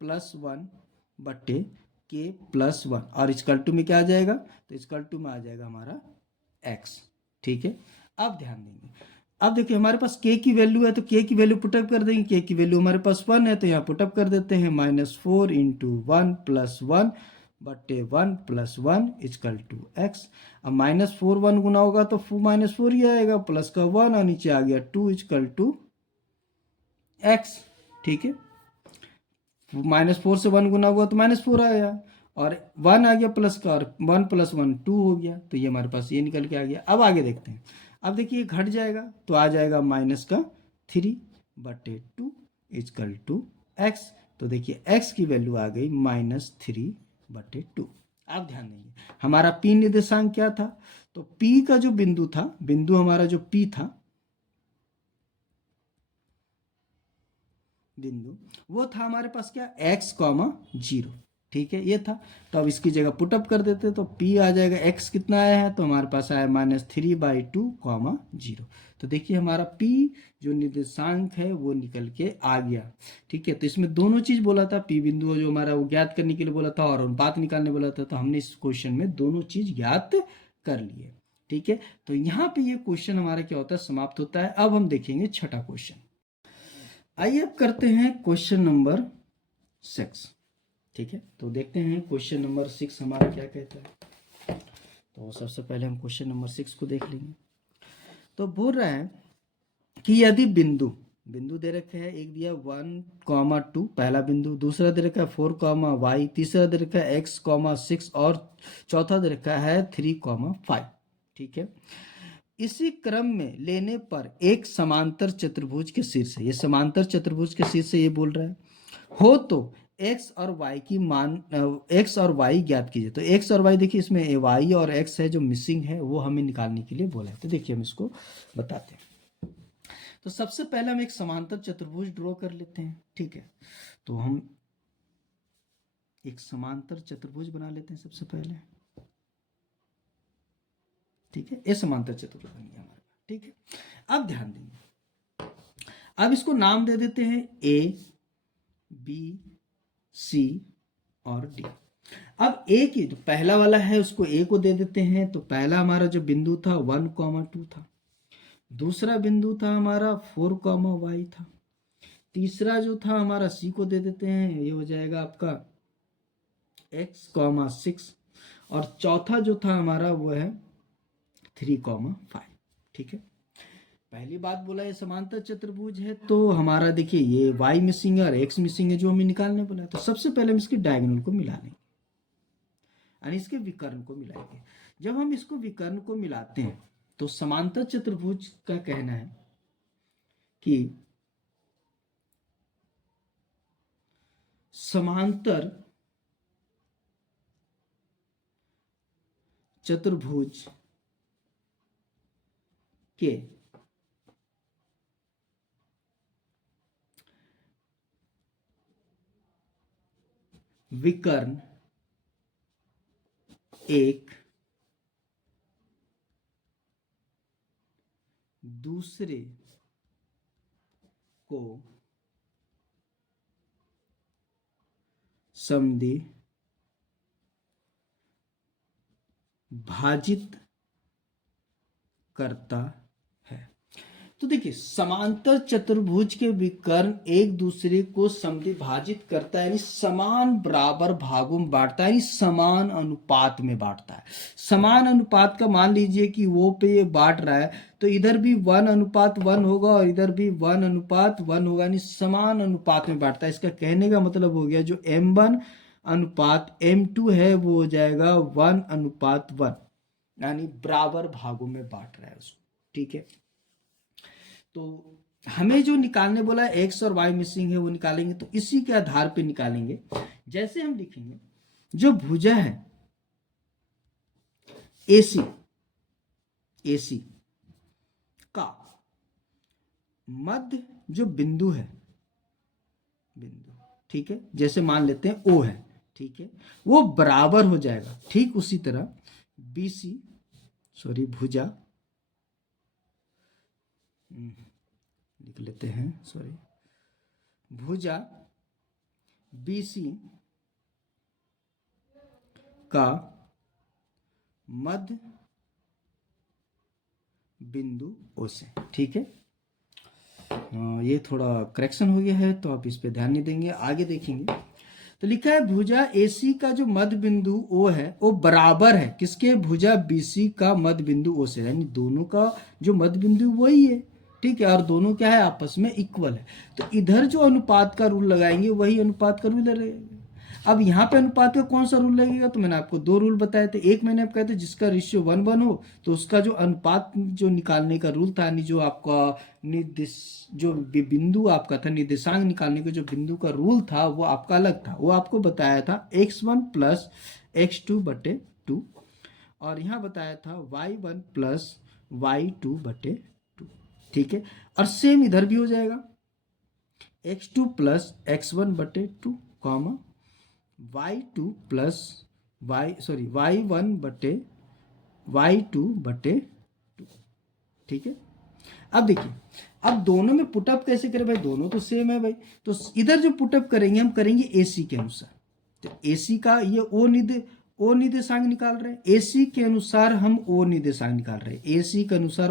प्लस 1 बटे k प्लस 1, और इक्वल टू में क्या आ जाएगा, तो इक्वल टू में आ जाएगा हमारा x। ठीक है, अब ध्यान देंगे, अब देखिए हमारे पास k की वैल्यू है, तो k की वैल्यू पुटअप कर देंगे। k की वैल्यू हमारे पास 1 है, तो यहाँ पुटअप कर देते हैं, -4 इंटू 1 प्लस 1 बटे 1 प्लस 1 इक्वल टू x। अब -4 1 गुना होगा तो -4 ही आएगा, प्लस का 1 और नीचे आ गया 2 इक्वल टू x। ठीक है, -4 से 1 गुना हुआ तो -4 आया, और 1 आ गया प्लस का, और 1 प्लस 1 2 हो गया, तो ये हमारे पास ये निकल के आ गया। अब आगे देखते हैं, अब देखिए घट जाएगा तो आ जाएगा -3 बटे 2 इक्वल टू x। तो देखिए x की वैल्यू आ गई -3 बटे 2। अब ध्यान देंगे हमारा p निर्देशांक क्या था, तो p का जो बिंदु था, बिंदु हमारा जो p था, बिंदु वो था हमारे पास क्या, x, 0। ठीक है, ये था, तो अब इसकी जगह पुटअप कर देते, तो p आ जाएगा, x कितना आया है, तो हमारे पास आया -3/2, 0। तो देखिए हमारा p जो निर्देशांक है वो निकल के आ गया। ठीक है, तो इसमें दोनों चीज बोला था, p बिंदु जो हमारा वो ज्ञात करने के लिए बोला था, और अनुपात निकालने बोला था, तो हमने इस क्वेश्चन में दोनों चीज ज्ञात कर लिए। ठीक है, तो यहाँ पे ये क्वेश्चन हमारा क्या होता है, समाप्त होता है। अब हम देखेंगे छठा क्वेश्चन। आइए अब करते हैं क्वेश्चन नंबर 6। ठीक है, तो देखते हैं क्वेश्चन नंबर 6 हमारा क्या कहता है। तो सबसे पहले हम क्वेश्चन नंबर 6 को देख लेंगे। तो बोल रहा है कि यदि बिंदु दे रखे है, एक दिया 1, 2 पहला बिंदु, दूसरा दे रखा है 4, तीसरा दे रखा है x, 6, और चौथा दे रखा है 3, 5। ठीक है, इसी क्रम में लेने पर एक समांतर चतुर्भुज के शीर्ष से, ये समांतर चतुर्भुज के शीर्ष से ये बोल रहा है, हो तो x और y की मान x और y ज्ञात कीजिए। तो x और y देखिए, इसमें y और x है जो मिसिंग है, वो हमें निकालने के लिए बोला है। तो देखिए हम इसको बताते हैं। तो सबसे पहले हम एक समांतर चतुर्भुज ड्रॉ कर लेते हैं। ठीक है, तो हम एक समांतर चतुर्भुज बना लेते हैं सबसे पहले। ठीक है, ये समांतर चतुर्भुज बन गया हमारे। ठीक है, अब ध्यान देंगे, अब इसको नाम दे देते हैं ए, बी, सी और डी। अब ए की जो पहला वाला है उसको ए को दे देते हैं, तो पहला हमारा जो बिंदु था 1, 2 था, दूसरा बिंदु था हमारा 4, था, तीसरा जो था हमारा सी को दे देते हैं, ये हो जाएगा आपका x, 6, और चौथा जो था हमारा वो है 3, 5। ठीक है, पहली बात बोला ये समांतर चतुर्भुज है, तो हमारा देखिए ये y मिसिंग है और x मिसिंग है, जो हमें निकालने बोला है। तो सबसे पहले हम इसके डायगोनल को मिला लेंगे, यानी इसके विकर्ण को मिलाएंगे। जब हम इसको विकर्ण को मिलाते हैं, तो समांतर चतुर्भुज का कहना है कि समांतर चतुर्भुज के विकर्ण एक दूसरे को समद्वि भाजित करता है। तो देखिए समांतर चतुर्भुज के विकर्ण एक दूसरे को समद्विभाजित करता है, यानी समान बराबर भागों में बांटता है, यानी समान अनुपात में बांटता है। समान अनुपात का मान लीजिए कि वो पे ये बांट रहा है तो इधर भी 1:1 होगा और इधर भी 1:1 होगा, यानी समान अनुपात में बांटता है। इसका कहने का मतलब हो गया जो M1 अनुपात M2 है वो हो जाएगा 1:1, यानी बराबर भागों में बांट रहा है उसको। ठीक है, तो हमें जो निकालने बोला है एक्स और वाई मिसिंग है वो निकालेंगे, तो इसी के आधार पे निकालेंगे। जैसे हम लिखेंगे जो भुजा है AC AC का मध्य जो बिंदु है, बिंदु, ठीक है, जैसे मान लेते हैं O है, ठीक है, वो बराबर हो जाएगा। ठीक उसी तरह BC भुजा लिख लेते हैं, भुजा BC का मध्य बिंदु O से। ठीक है, ये थोड़ा करेक्शन हो गया है तो आप इस पे ध्यान नहीं देंगे, आगे देखेंगे। तो लिखा है भुजा AC का जो मध्य बिंदु O है वो बराबर है किसके, भुजा BC का मध्य बिंदु O से, यानी दोनों का जो मध्य बिंदु वही है। ठीक है, और दोनों क्या है, आपस में इक्वल है। तो इधर जो अनुपात का रूल लगाएंगे वही अनुपात का रूल इधर रहेगा। अब यहाँ पे अनुपात का कौन सा रूल लगेगा, तो मैंने आपको 2 रूल बताए थे। एक मैंने आपको कहते जिसका रेशियो 1:1 हो तो उसका जो अनुपात जो निकालने का रूल था, यानी जो आपका जो बिंदु आपका था निर्देशांक निकालने का जो बिंदु का रूल था वो आपका अलग था। वो आपको बताया था x1 प्लस x2/2, और यहाँ बताया था y1 प्लस y2/2। ठीक है, और सेम इधर भी हो जाएगा x2 plus x1/2 comma y2 plus y1/y2/2। ठीक है, अब देखिए अब दोनों में पुटअप कैसे करें भाई, दोनों तो सेम है भाई। तो इधर जो पुटअप करेंगे हम करेंगे AC के अनुसार। तो AC का ये ओ निर्देशांक निकाल रहे हैं, AC के अनुसार हम ओ निर्देशांक निकाल रहे हैं, AC के अनुसार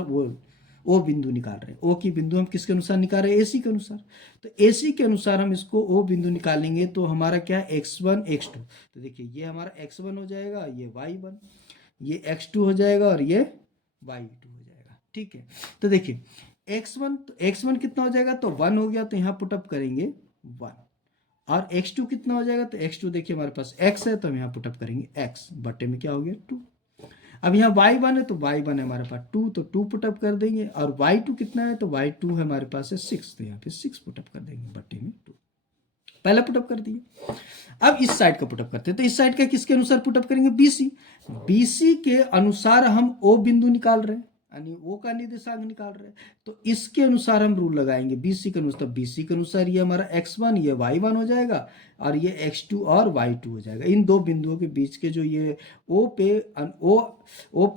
ओ बिंदु निकाल रहे हैं। ओ की बिंदु हम किसके अनुसार निकाल रहे हैं, AC के अनुसार। तो AC के अनुसार हम इसको ओ बिंदु निकालेंगे तो हमारा क्या है, x1 x2। तो देखिए ये हमारा x1 हो जाएगा, ये y1, ये x2 हो जाएगा और ये y2 हो जाएगा। ठीक है, तो देखिए x1 कितना हो जाएगा, तो 1 हो गया, तो यहाँ पुटअप करेंगे 1। और x2 कितना हो जाएगा, तो x2 देखिए हमारे पास x है तो हम यहाँ पुटअप करेंगे x बटे में क्या हो गया 2। अब यहाँ y1 है तो y1 है हमारे पास 2, तो 2 पुटअप कर देंगे। और y2 कितना है, तो y2 है हमारे पास है 6, तो यहाँ पे 6 पुटअप कर देंगे बटे में 2। पहला पुटअप कर दिए। अब इस साइड का पुटअप करते हैं, तो इस साइड का किसके अनुसार पुटअप करेंगे, BC के अनुसार हम O बिंदु निकाल रहे हैं, यानी O का निर्देशांक निकाल रहे हैं। तो इसके अनुसार हम रूल लगाएंगे BC के अनुसार। BC के अनुसार ये हमारा x1 ये y1 हो जाएगा और ये x2 और y2 हो जाएगा। इन दो बिंदुओं के बीच के जो ये O पे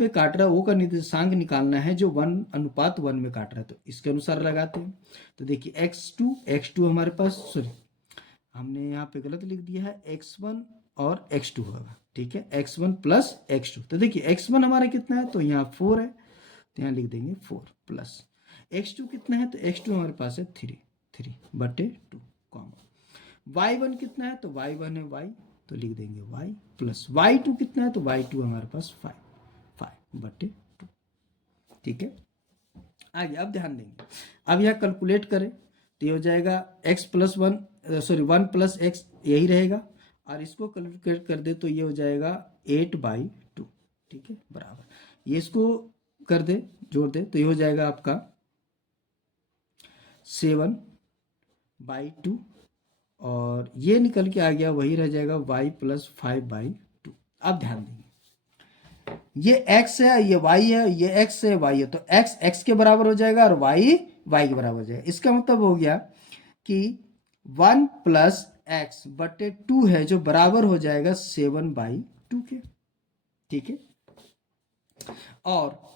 काट रहा है, O का निर्देशांक निकालना है जो 1:1 में काट रहा है, तो इसके अनुसार लगाते हैं। तो देखिए x2 हमारे पास, हमने यहाँ पे गलत लिख दिया है, x1 और x2 होगा। ठीक है, x1 प्लस x2। तो देखिए x1 हमारा कितना है, तो यहाँ 4 है, तो यहाँ लिख देंगे 4 प्लस x2 कितना है, तो x2 हमारे पास है 3/2 कॉमा y1 कितना है, तो y1 है y, तो लिख देंगे y प्लस y2 कितना है, तो y2 हमारे पास 5/2। ठीक है, आगे अब ध्यान देंगे। अब यहाँ कैलकुलेट करें तो ये हो जाएगा 1 प्लस x यही रहेगा, और इसको कैलकुलेट कर दे तो ये हो जाएगा 8/2। ठीक है, बराबर ये इसको कर दे, जोड़ दे, तो ये हो जाएगा आपका 7/2, और ये निकल के आ गया वही रह जाएगा y प्लस 5/2। अब ध्यान देंगे ये x है, ये y है, ये x है, y है, तो x के बराबर हो जाएगा और y के बराबर हो जाएगा। इसका मतलब हो गया कि 1 प्लस x/2 है जो बराबर हो जाएगा 7/2 के। ठीक है, और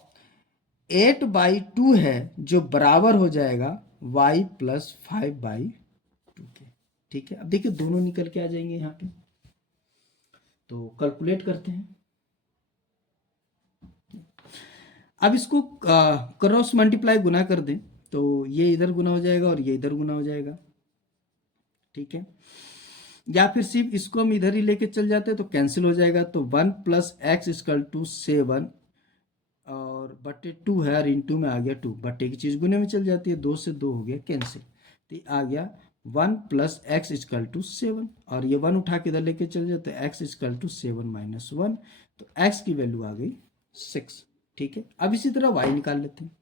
8/2 है जो बराबर हो जाएगा y प्लस 5/2 के। ठीक है, अब देखिए दोनों निकल के आ जाएंगे यहाँ पे, तो कैलकुलेट करते हैं। अब इसको क्रॉस मल्टीप्लाई गुना कर दें तो ये इधर गुना हो जाएगा और ये इधर गुना हो जाएगा, ठीक है। या फिर सिर्फ इसको हम इधर ही लेके चल जाते हैं तो कैंसिल हो जाएगा, तो 1+x=7 और बटे 2 है और इंटू में आ गया 2, बटे की चीज़ गुने में चल जाती है, 2 से 2 हो गया कैंसिल, तो आ गया 1+x=7 और ये 1 उठा के इधर लेके चल जाते हैं, x=7 - 1, तो x की वैल्यू आ गई 6, ठीक है। अब इसी तरह y निकाल लेते हैं,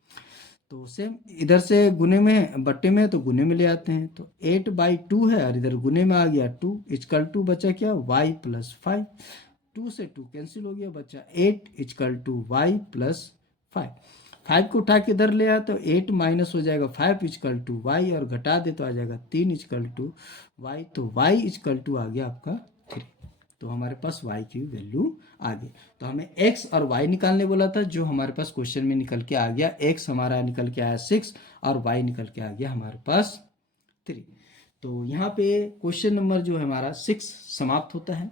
तो सेम इधर से गुने में बट्टे में तो गुने में ले आते हैं, तो 8/2 है और इधर गुने में आ गया 2 इक्वल टू बचा क्या y+5, 2 से 2 कैंसिल हो गया, बचा 8 इक्वल टू y+5, 5 को उठा के इधर ले आया तो 8 माइनस हो जाएगा 5 इक्वल टू y और घटा दे तो आ जाएगा 3 इक्वल टू y, तो y इक्वल टू आ गया आपका 3, तो हमारे पास y की वैल्यू आ गई। तो हमें x और y निकालने बोला था, जो हमारे पास क्वेश्चन में निकल के आ गया, x हमारा निकल के आया 6 और y निकल के आ गया हमारे पास 3। तो यहाँ पे क्वेश्चन नंबर जो है हमारा 6 समाप्त होता है,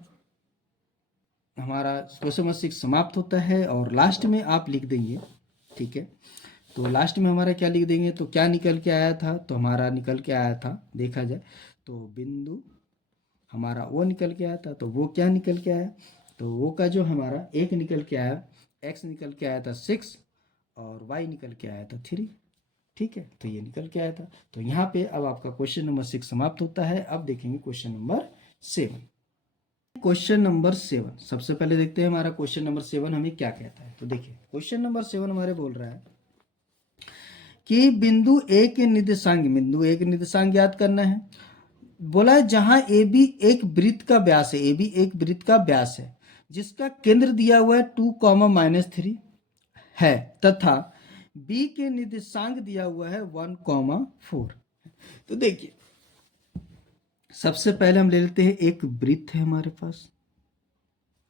हमारा क्वेश्चन नंबर 6 समाप्त होता है और लास्ट में आप लिख देंगे, ठीक है। तो लास्ट में हमारा क्या लिख देंगे, तो क्या निकल के आया था, तो हमारा निकल के आया था, देखा जाए तो बिंदु हमारा वो निकल के आया था, तो वो क्या निकल के आया, तो वो का जो हमारा एक निकल के आया, x निकल के आया था 6 और y निकल के आया था 3, ठीक है। तो ये निकल के आया था, तो यहाँ पे अब आपका क्वेश्चन नंबर 6 समाप्त होता है। अब देखेंगे क्वेश्चन नंबर 7। क्वेश्चन नंबर 7 सबसे पहले देखते हैं हमारा क्वेश्चन नंबर 7 हमें क्या कहता है। तो देखिए क्वेश्चन नंबर 7 हमारे बोल रहा है कि बिंदु ए के निर्देशांक याद करना है। बोला है जहां ए बी एक वृत्त का व्यास है, ए बी एक वृत्त का व्यास है जिसका केंद्र दिया हुआ है 2, -3 है तथा बी के निर्देशांक दिया हुआ है 1, 4। तो देखिए सबसे पहले हम ले लेते हैं, एक वृत्त है हमारे पास,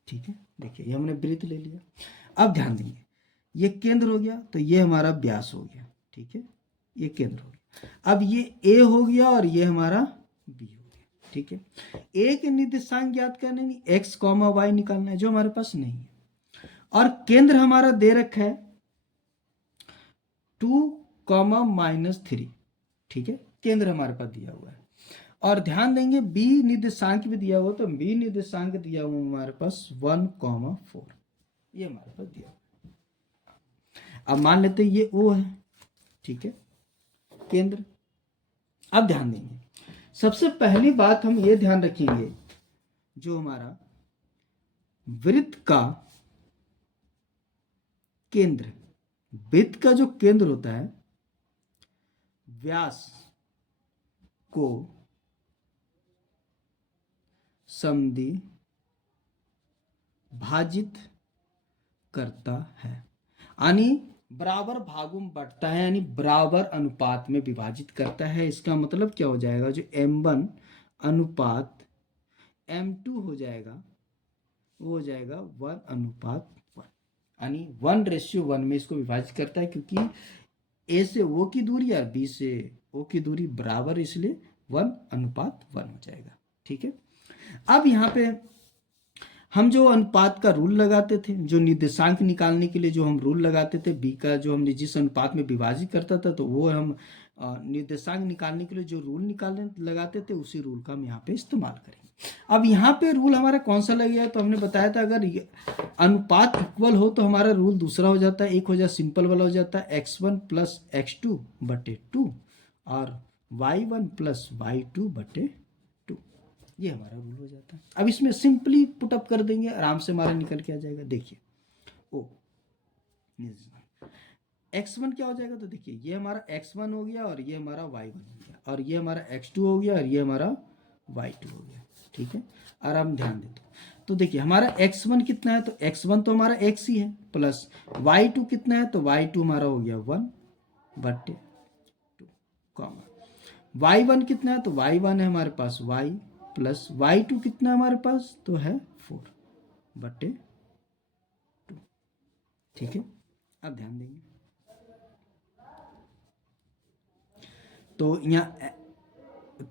ठीक है। देखिए ये हमने वृत्त ले लिया, अब ध्यान देंगे ये केंद्र हो गया तो ये हमारा व्यास हो गया, ठीक है, ये केंद्र हो गया। अब ये ए हो गया और ये हमारा बी हो गया, ठीक है। ए के निर्देशांक याद करने नहीं, x, y निकालना है जो हमारे पास नहीं है, और केंद्र हमारा दे रखा है 2, -3, ठीक है, केंद्र हमारे पास दिया हुआ है। और ध्यान देंगे बी निर्देशांक भी दिया हुआ, तो बी निर्देशांक दिया हुआ हमारे पास 1, 4, ये हमारे पास दिया हुआ। अब मान लेते हैं ये ओ है, ठीक है, केंद्र। अब ध्यान देंगे सबसे पहली बात हम ये ध्यान रखेंगे, जो हमारा वृत्त का केंद्र, वृत्त का जो केंद्र होता है व्यास को समद्वि भाजित करता है, यानी बराबर भागों में बंटता है, यानी बराबर अनुपात में विभाजित करता है। इसका मतलब क्या हो जाएगा, जो m1 अनुपात m2 हो जाएगा वो हो जाएगा 1:1, यानी 1:1 में इसको विभाजित करता है, क्योंकि ए से ओ की दूरी और बी से ओ की दूरी बराबर, इसलिए 1:1 हो जाएगा, ठीक है। अब यहाँ पे हम जो अनुपात का रूल लगाते थे, जो निर्देशांक निकालने के लिए जो हम रूल लगाते थे, बी का जो हमने जिस अनुपात में विभाजित करता था, तो वो हम निर्देशांक निकालने के लिए जो रूल लगाते थे, उसी रूल का हम यहाँ पे इस्तेमाल करेंगे। अब यहाँ पे रूल हमारा कौन सा लगेगा, तो हमने बताया था अगर अनुपात इक्वल हो तो हमारा रूल दूसरा हो जाता है, एक हो जाता सिंपल वाला हो जाता है x1 + x2/2 और y1 + y2/2, ये हमारा रूल हो जाता है। अब इसमें सिंपली पुटअप कर देंगे, आराम से हमारा निकल के आ जाएगा। देखिए ओ x1 क्या हो जाएगा, तो देखिए ये हमारा x1 हो गया और ये हमारा y1 हो गया और ये हमारा x2 हो गया और ये हमारा y2 हो गया, ठीक है। और हम ध्यान देते तो देखिए हमारा x1 कितना है, तो x1 तो हमारा x ही है, प्लस y2 कितना है, तो y2 हमारा हो गया 1/2, y1 कितना है, तो y1 है हमारे पास y, प्लस y2 कितना हमारे पास, तो है 4/2, ठीक है। अब ध्यान देंगे तो यहाँ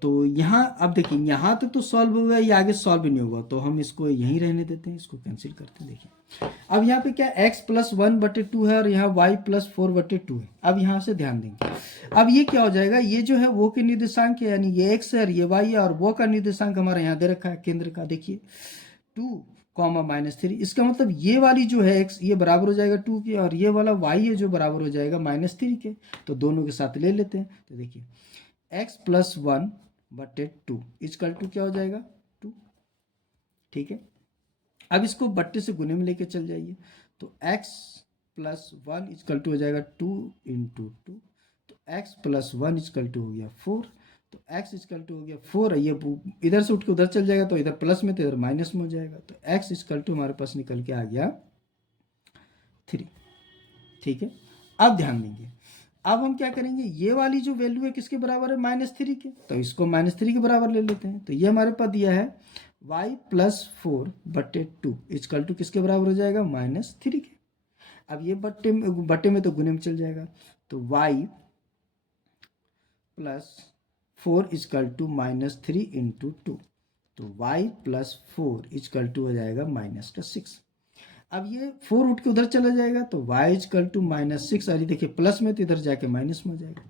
तो यहाँ अब देखिए यहाँ तक तो सॉल्व हो गया, ये आगे सॉल्व नहीं होगा, तो हम इसको यहीं रहने देते हैं, इसको कैंसिल करते हैं। देखिए अब यहाँ पे क्या x प्लस 1/2 है और यहाँ y प्लस 4/2 है। अब यहाँ से ध्यान देंगे, अब ये क्या हो जाएगा, ये जो है वो के निर्देशांक है, यानी ये x है और ये y है, और वो का निर्देशांक हमारा यहाँ दे रखा है केंद्र का, देखिए 2, -3। इसका मतलब ये वाली जो है x ये बराबर हो जाएगा 2 के, और ये वाला y है जो बराबर हो जाएगा -3 के। तो दोनों के साथ ले लेते हैं, तो देखिए x प्लस 1/2 इजकल टू क्या हो जाएगा 2। ठीक है, अब इसको बट्टे से गुने में लेके चल जाइए, तो x प्लस 1 इजकल टू हो जाएगा 2 इंटू 2, तो x प्लस 1 इजकल टू हो गया 4, तो x इजकल टू हो गया 4, ये इधर से उठ के उधर चल जाएगा, तो इधर प्लस में तो इधर माइनस में हो जाएगा, तो x इजकल टू हमारे पास निकल के आ गया 3। ठीक है, अब ध्यान देंगे, अब हम क्या करेंगे, ये वाली जो वैल्यू है किसके बराबर है, -3 के, तो इसको -3 के बराबर ले लेते हैं। तो ये हमारे पास दिया है y प्लस 4/2 इजकल टू किसके बराबर हो जाएगा, -3 के। अब ये बट्टे में तो गुने में चल जाएगा, तो y plus 4 equal to -3 into 2, तो y प्लस 4 इजकल टू हो जाएगा -6। अब ये 4 उठ के उधर चला जाएगा, तो y इजकल टू -6, और ये देखिए प्लस में तो इधर जाके माइनस में हो जाएगा।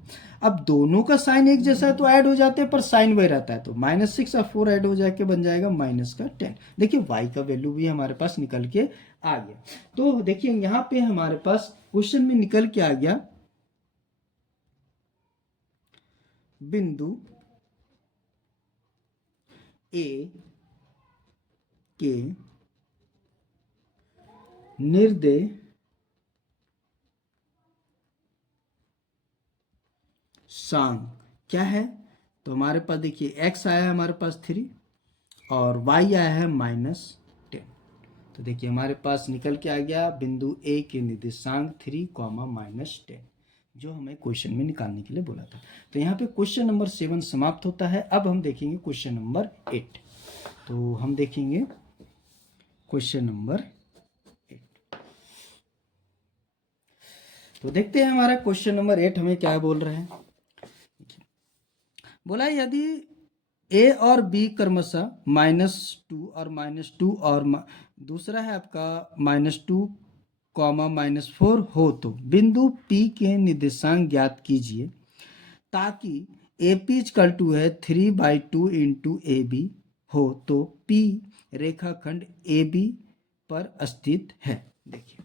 अब दोनों का साइन एक जैसा है तो ऐड हो जाते हैं, पर साइन वही रहता है, तो -6 और 4 ऐड हो जाके बन जाएगा -10। देखिए y का वैल्यू भी हमारे पास निकल के आ गया। तो देखिए यहाँ पे हमारे पास क्वेश्चन में निकल के आ गया, बिंदु ए के निर्देशांक क्या है, तो हमारे पास देखिए x आया है हमारे पास 3 और y आया है -10। तो देखिए हमारे पास निकल के आ गया बिंदु A के निर्देशांक 3, -10, जो हमें क्वेश्चन में निकालने के लिए बोला था। तो यहाँ पे क्वेश्चन नंबर 7 समाप्त होता है। अब हम देखेंगे क्वेश्चन नंबर 8। तो हम देखेंगे क्वेश्चन नंबर 8। तो देखते हैं हमारा क्वेश्चन नंबर 8 हमें क्या बोल रहे हैं। बोला यदि a और b क्रमशः -2 और -2 और दूसरा है आपका -2, -4 हो, तो बिंदु P के निर्देशांक ज्ञात कीजिए ताकि AP इक्वल टू है 3/2 इंटू AB हो, तो P रेखाखंड AB पर स्थित है। देखिए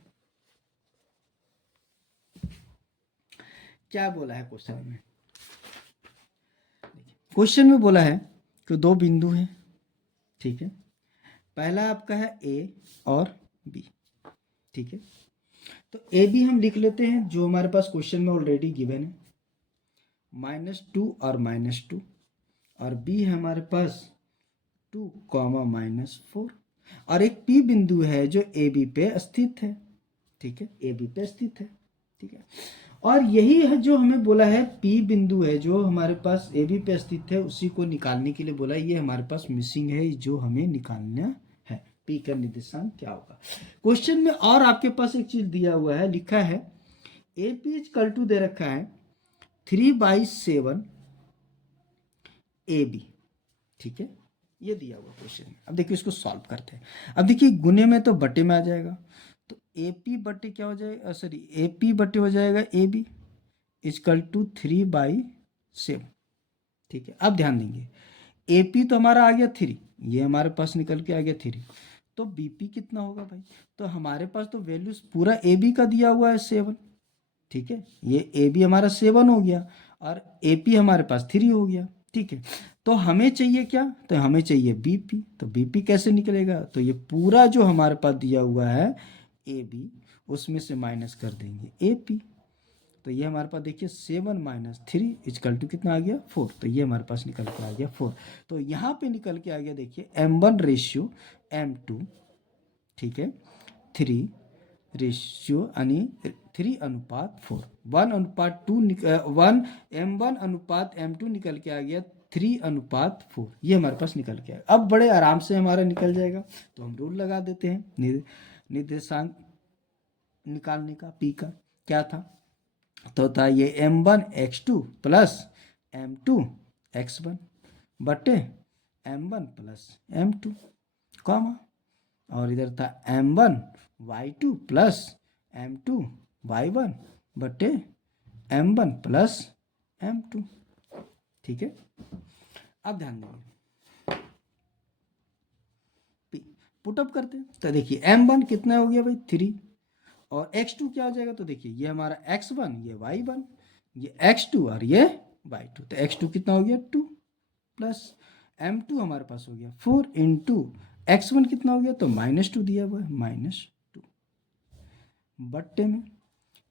क्या बोला है क्वेश्चन में, क्वेश्चन में बोला है कि दो बिंदु हैं, ठीक है, पहला आपका है A और B, ठीक है, तो ए बी हम लिख लेते हैं जो हमारे पास क्वेश्चन में ऑलरेडी गिवन है, -2 और -2, और बी है हमारे पास 2, -4, और एक पी बिंदु है जो ए बी पे स्थित है, ठीक है, ए बी पे स्थित है, ठीक है, और यही है जो हमें बोला है पी बिंदु है जो हमारे पास ए बी पे स्थित है, उसी को निकालने के लिए बोला है। ये हमारे पास मिसिंग है जो हमें निकालना है, पी का निर्देशांक क्या होगा। क्वेश्चन में और आपके पास एक चीज दिया हुआ है, लिखा है ए पी इक्वल टू दे रखा है 3/7 ए बी, ठीक है, ये दिया हुआ क्वेश्चन है। अब देखिए इसको सॉल्व करते हैं। अब देखिए गुने में तो बटे में आ जाएगा, तो ए पी बटे क्या हो जाएगा, सॉरी ए पी बटे हो जाएगा ए बी इजकल टू 3/7, ठीक है। अब ध्यान देंगे ए पी तो हमारा आ गया 3, ये हमारे पास निकल के आ गया 3, तो बी पी कितना होगा भाई, तो हमारे पास तो वैल्यूज पूरा ए बी का दिया हुआ है 7, ठीक है, ये ए बी हमारा 7 हो गया और ए पी हमारे पास 3 हो गया, ठीक है। तो हमें चाहिए क्या, तो हमें चाहिए बी पी, तो बी पी कैसे निकलेगा, तो ये पूरा जो हमारे पास दिया हुआ है ए बी उसमें से माइनस कर देंगे ए पी, तो ये हमारे पास देखिए 7 - 3 इजकल टू कितना आ गया 4, तो ये हमारे पास निकल के आ गया 4। तो यहाँ पे निकल के आ गया देखिए m1:m2, ठीक है, 3 रेशियो यानी 3:4, 1 m1:m2 निकल के आ गया 3:4, ये हमारे पास निकल के आएगा। अब बड़े आराम से हमारा निकल जाएगा, तो हम रूल लगा देते हैं निर्देशांक निकालने का, पी का क्या था, तो था ये m1 x2 plus m2 x1, बटे m1 प्लस m2 कॉमा, और इधर था m1 y2 plus m2 y1 बटे m1 प्लस m2। ठीक है, अब ध्यान देंगे पुटअप करते हैं तो देखिए m1 कितना हो गया भाई 3, और x2 क्या हो जाएगा, तो देखिए ये हमारा x1 ये y1 ये x2 और ये y2, तो x2 कितना हो गया 2 प्लस m2 हमारे पास हो गया 4 इंटू x1 कितना हो गया, तो -2 दिया हुआ है -2 बट्टे में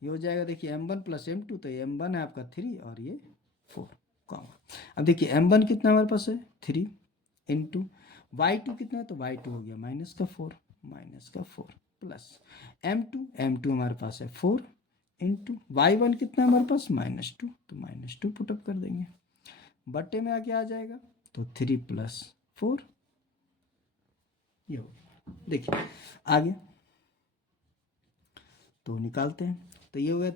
ये हो जाएगा देखिए m1 प्लस m2, तो ये m1 है आपका 3 और ये 4 कॉमा। अब देखिए m1 कितना हमारे पास है 3 इंटू y2 कितना है, तो y2 हो गया -4 प्लस m2 हमारे पास है 4 इंटू y1 कितना है हमारे पास -2, तो -2 पुटअप कर देंगे बट्टे में आके आ जाएगा, तो 3 प्लस 4 ये हो गया। देखिए आगे तो निकालते हैं, तो ये हो गया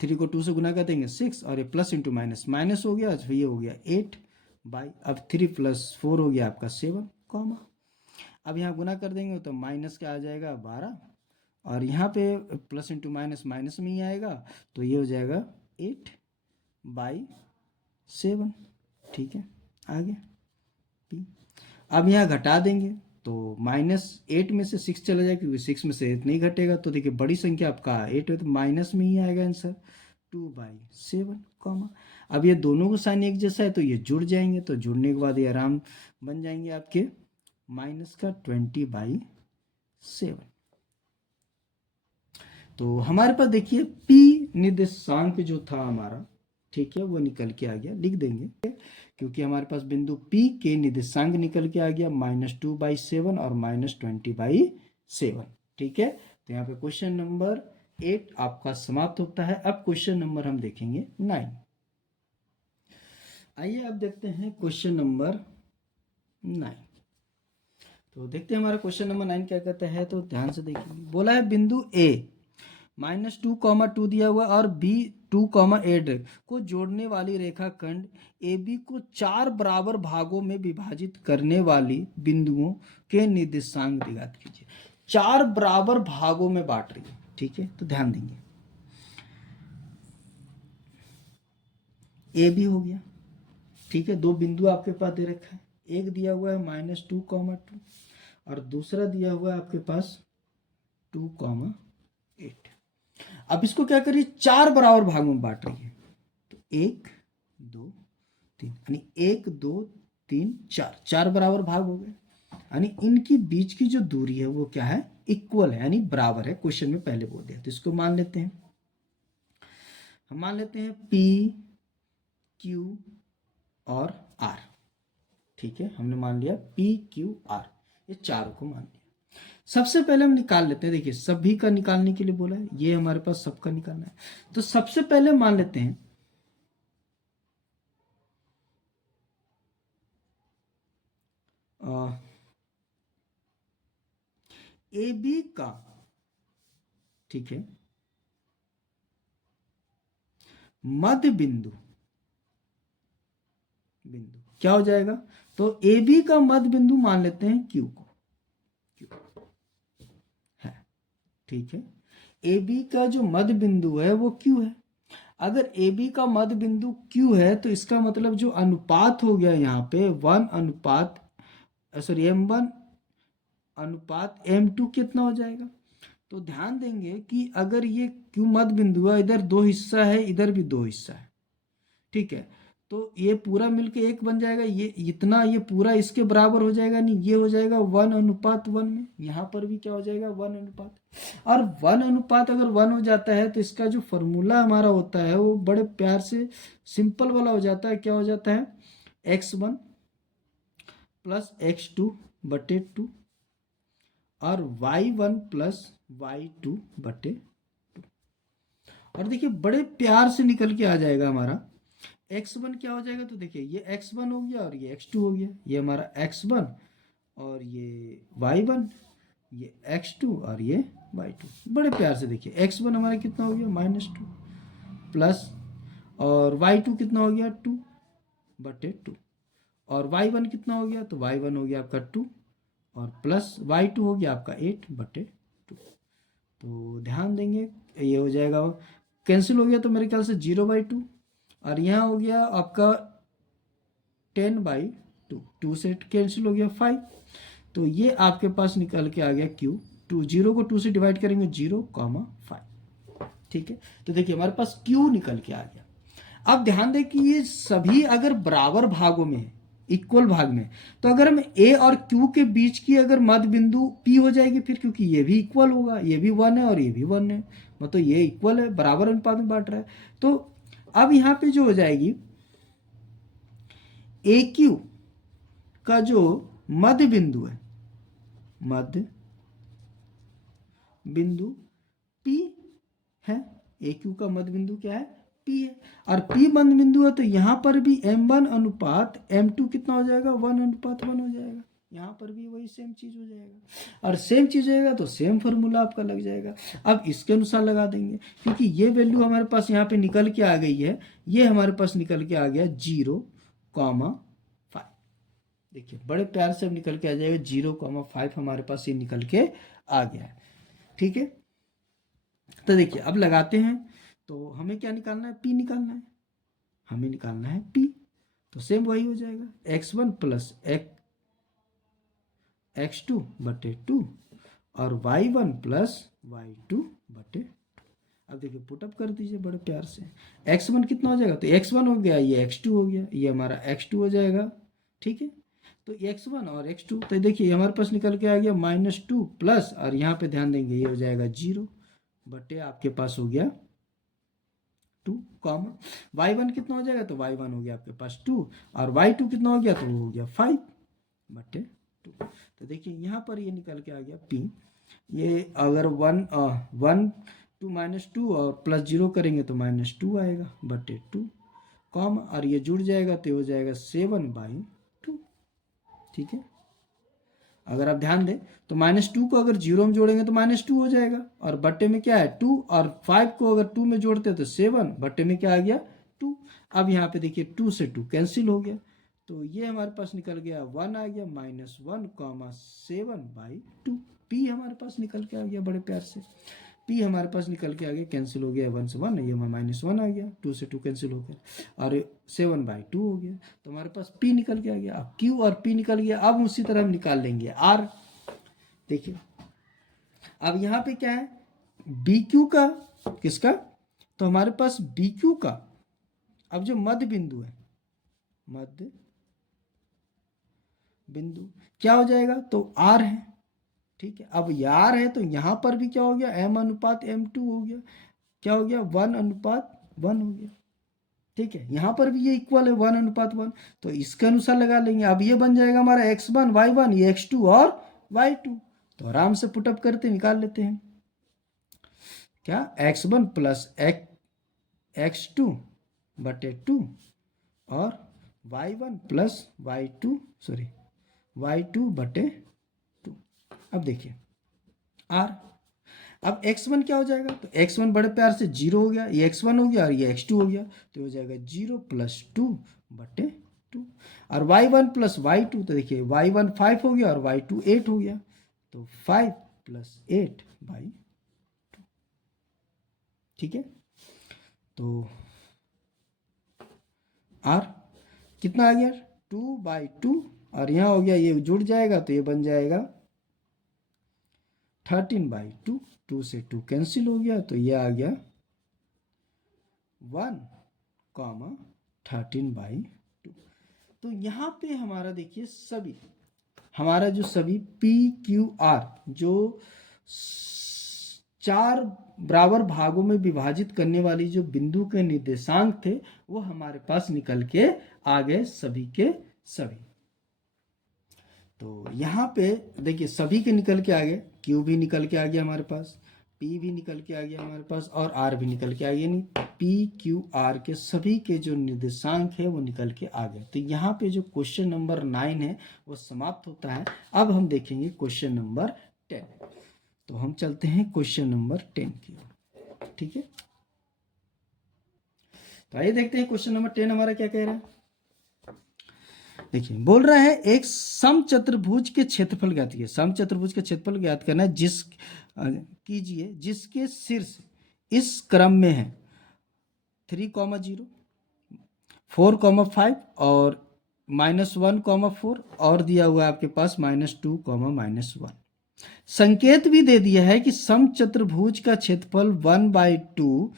3 को 2 से गुना कर देंगे 6, और ये प्लस इंटू माइनस माइनस हो गया, तो ये हो गया 8 बाई, अब 3 प्लस 4 हो गया आपका 7 कॉमा। अब यहाँ गुना कर देंगे तो माइनस क्या आ जाएगा 12, और यहाँ पे प्लस इंटू माइनस माइनस में ही आएगा, तो ये हो जाएगा 8 बाई 7। ठीक है, आगे p, अब यहाँ घटा देंगे तो -8 में से 6 चला जाएगा, क्योंकि 6 में से 8 नहीं घटेगा, तो देखिए बड़ी संख्या आपका 8 है, तो माइनस में ही आएगा आंसर 2/7 कॉमा। अब ये दोनों का साइन एक जैसा है तो ये जुड़ जाएंगे, तो जुड़ने के बाद ये आराम बन जाएंगे आपके -20/7। तो हमारे पास देखिए p निर्देशांक जो था हमारा, ठीक है, वो निकल के आ गया, लिख देंगे क्योंकि हमारे पास बिंदु P के निर्देशांक निकल के आ गया -2/7 और -20/7। ठीक है, तो यहाँ पे क्वेश्चन नंबर 8 आपका समाप्त होता है। अब क्वेश्चन नंबर हम देखेंगे 9। आइए अब देखते हैं क्वेश्चन नंबर 9। तो देखते हैं हमारा क्वेश्चन नंबर 9 क्या कहता है, तो ध्यान से देखिए। बोला है बिंदु A -2, 2 दिया हुआ और B 2, 8 को जोड़ने वाली रेखाखंड AB को 4 बराबर भागों में विभाजित करने वाली बिंदुओं के निर्देशांक ज्ञात कीजिए। 4 बराबर भागों में बांट रही है, ठीक है, तो ध्यान देंगे AB हो गया, ठीक है, 2 बिंदु आपके पास दे रखा है, एक दिया हुआ है -2, 2 और दूसरा दिया हुआ है आपके पास 2, 8। अब इसको क्या करिए 4 बराबर भागों में बांट रही है, तो 1 2 3 यानी 1 2 3 4 4 बराबर भाग हो गए, यानी इनकी बीच की जो दूरी है वो क्या है इक्वल है, यानी बराबर है। क्वेश्चन में पहले बोल दिया, तो इसको मान लेते हैं, हम मान लेते हैं P Q और R। ठीक है, हमने मान लिया P Q R, ये चारों को मान लिया। सबसे पहले हम निकाल लेते हैं, देखिए सभी का निकालने के लिए बोला है, ये हमारे पास सबका निकालना है, तो सबसे पहले मान लेते हैं AB का, ठीक है, मध्य बिंदु क्या हो जाएगा, तो AB का मध्य बिंदु मान लेते हैं Q को, Q है, ठीक है, AB का जो मध्य बिंदु है वो Q है। अगर AB का मध्य बिंदु Q है तो इसका मतलब जो अनुपात हो गया यहाँ पे 1 M1 अनुपात M2 कितना हो जाएगा। तो ध्यान देंगे कि अगर ये Q मध्य बिंदु है, इधर 2 हिस्सा है, इधर भी 2 हिस्सा है, ठीक है, तो ये पूरा मिलके 1 बन जाएगा, ये इतना ये पूरा इसके बराबर हो जाएगा, नहीं ये हो जाएगा 1:1 में, यहाँ पर भी क्या हो जाएगा 1:1, और 1:1 अगर 1 हो जाता है तो इसका जो फॉर्मूला हमारा होता है वो बड़े प्यार से सिंपल वाला हो जाता है। क्या हो जाता है x1 प्लस x2/2 और y1 प्लस y2/2। और देखिए बड़े प्यार से निकल के आ जाएगा हमारा x1 क्या हो जाएगा, तो देखिए ये x1 हो गया और ये x2 हो गया, ये हमारा x1 और ये y1, ये x2 और ये y2। बड़े प्यार से देखिए x1 हमारा कितना हो गया -2 प्लस और y2 कितना हो गया 2/2, और y1 कितना हो गया, तो y1 हो गया आपका 2 और प्लस y2 हो गया आपका 8/2। तो ध्यान देंगे ये हो जाएगा, कैंसिल हो गया तो मेरे ख्याल से 0/2 और यहाँ हो गया आपका 10/2, 2 से कैंसिल हो गया 5। तो ये आपके पास निकल के आ गया क्यू, 0 को 2 से डिवाइड करेंगे 0,5। ठीक है, तो देखिए हमारे पास क्यू निकल के आ गया। अब ध्यान दें कि ये सभी अगर बराबर भागों में है, इक्वल भाग में, तो अगर हम ए और क्यू के बीच की अगर मध्य बिंदु पी हो जाएगी फिर, क्योंकि ये भी इक्वल होगा, ये भी 1 है और ये भी 1 है, मतलब ये इक्वल है, बराबर अनुपात में बांट रहा है। तो अब यहाँ पे जो हो जाएगी ए क्यू का जो मध्य बिंदु है, मध्य बिंदु P है, ए क्यू का मध्य बिंदु क्या है, P है, और P मध्य बिंदु है, तो यहाँ पर भी M1 अनुपात M2 कितना हो जाएगा, 1:1 हो जाएगा। यहाँ पर भी वही सेम चीज हो जाएगा, और सेम चीज होगा तो सेम फार्मूला आपका लग जाएगा। अब इसके अनुसार लगा देंगे, क्योंकि ये वैल्यू हमारे पास यहाँ पे निकल के आ गई है, ये हमारे पास निकल के आ गया 0,5। देखिए बड़े प्यार से अब निकल के आ जाएगा 0,5, हमारे पास ये निकल के आ गया है। ठीक है, तो देखिए अब लगाते हैं, तो हमें क्या निकालना है, P निकालना है, हमें निकालना है P। तो सेम वही हो जाएगा x1 प्लस x2/2 और y1 प्लस y2/2। अब देखिए पुटअप कर दीजिए बड़े प्यार से, x1 कितना हो जाएगा, तो x1 हो गया, ये x2 हो गया, ये हमारा x2 हो जाएगा। ठीक है, तो x1 और x2, तो देखिए हमारे पास निकल के आ गया -2 प्लस, और यहाँ पे ध्यान देंगे ये हो जाएगा 0/, आपके पास हो गया 2, y1 कितना हो जाएगा, तो y1 हो गया आपके पास 2 और y2 कितना हो गया, तो वो हो गया 5/2। तो देखिए यहाँ पर ये निकल के आ गया P। ये अगर 1 2 -2 और प्लस 0 करेंगे तो -2 आएगा बटे 2, और ये जुड़ जाएगा तो हो जाएगा 7/2। ठीक है, अगर आप ध्यान दें तो -2 को अगर 0 में जोड़ेंगे तो -2 हो जाएगा, और बट्टे में क्या है 2, और 5 को अगर 2 में जोड़ते हैं तो 7, बट्टे में क्या आ गया 2। अब यहाँ पे देखिए 2 से 2 कैंसिल हो गया, तो ये हमारे पास निकल गया 1 आ गया, -1,7/2। P हमारे पास निकल के आ गया बड़े प्यार से, P हमारे पास निकल के आ गया, कैंसिल हो गया 1 से 1, ये -1 आ गया, 2 से 2 कैंसिल हो गया और 7/2 हो गया। तो हमारे पास P निकल के आ गया। अब Q और P निकल गया, अब उसी तरह हम निकाल लेंगे R। देखिए अब यहाँ पे क्या है, BQ का, किसका, तो हमारे पास BQ का अब जो मध्य बिंदु है, मध्य बिंदु क्या हो जाएगा, तो R है। ठीक है, अब यार है तो यहाँ पर भी क्या हो गया, M/M2 हो गया, क्या हो गया 1:1 हो गया। ठीक है, यहाँ पर भी ये इक्वल है 1:1, तो इसके अनुसार लगा लेंगे। अब ये बन जाएगा हमारा x1 y1, ये x2 और y2, तो आराम से पुटअप करते निकाल लेते हैं। क्या, x1 प्लस x2/2 और y1 प्लस y2/2। अब देखिए R, अब x1 क्या हो जाएगा, तो x1 बड़े प्यार से 0 हो गया, ये x1 हो गया और ये x2 हो गया, तो हो जाएगा 0 + 2/2। और y1 प्लस y2, तो देखिए y1 5 हो गया और y2 8 हो गया, तो 5 + 8/2। ठीक है, तो R कितना आ गया 2/2, और यहाँ हो गया, ये जुड़ जाएगा तो ये बन जाएगा 13/2, 2 से 2 कैंसिल हो गया, तो ये आ गया 1,13/2। तो यहाँ पे हमारा देखिए सभी, हमारा जो सभी PQR जो 4 बराबर भागों में विभाजित करने वाली जो बिंदु के निर्देशांक थे वो हमारे पास निकल के आ गए सभी के सभी। तो यहाँ पे देखिए सभी के निकल के आ गए, Q भी निकल के आ गया हमारे पास, P भी निकल के आ गया हमारे पास, और R भी निकल के आ गया, यानी PQR के सभी के जो निर्देशांक है वो निकल के आ गए। तो यहाँ पे जो क्वेश्चन नंबर 9 है वो समाप्त होता है। अब हम देखेंगे क्वेश्चन नंबर 10। तो हम चलते हैं क्वेश्चन नंबर 10 की ओर। ठीक है, तो आइए देखते हैं क्वेश्चन नंबर 10 हमारा क्या कह रहा है। देखिए बोल रहा है एक समचतुर्भुज के क्षेत्रफल ज्ञात कीजिए। समचतुर्भुज के क्षेत्रफल ज्ञात करना है कीजिए जिसके शीर्ष इस क्रम में है 3,0, 4,5 और -1,4 और दिया हुआ है आपके पास -2, -1। संकेत भी दे दिया है कि समचतुर्भुज का क्षेत्रफल 1/2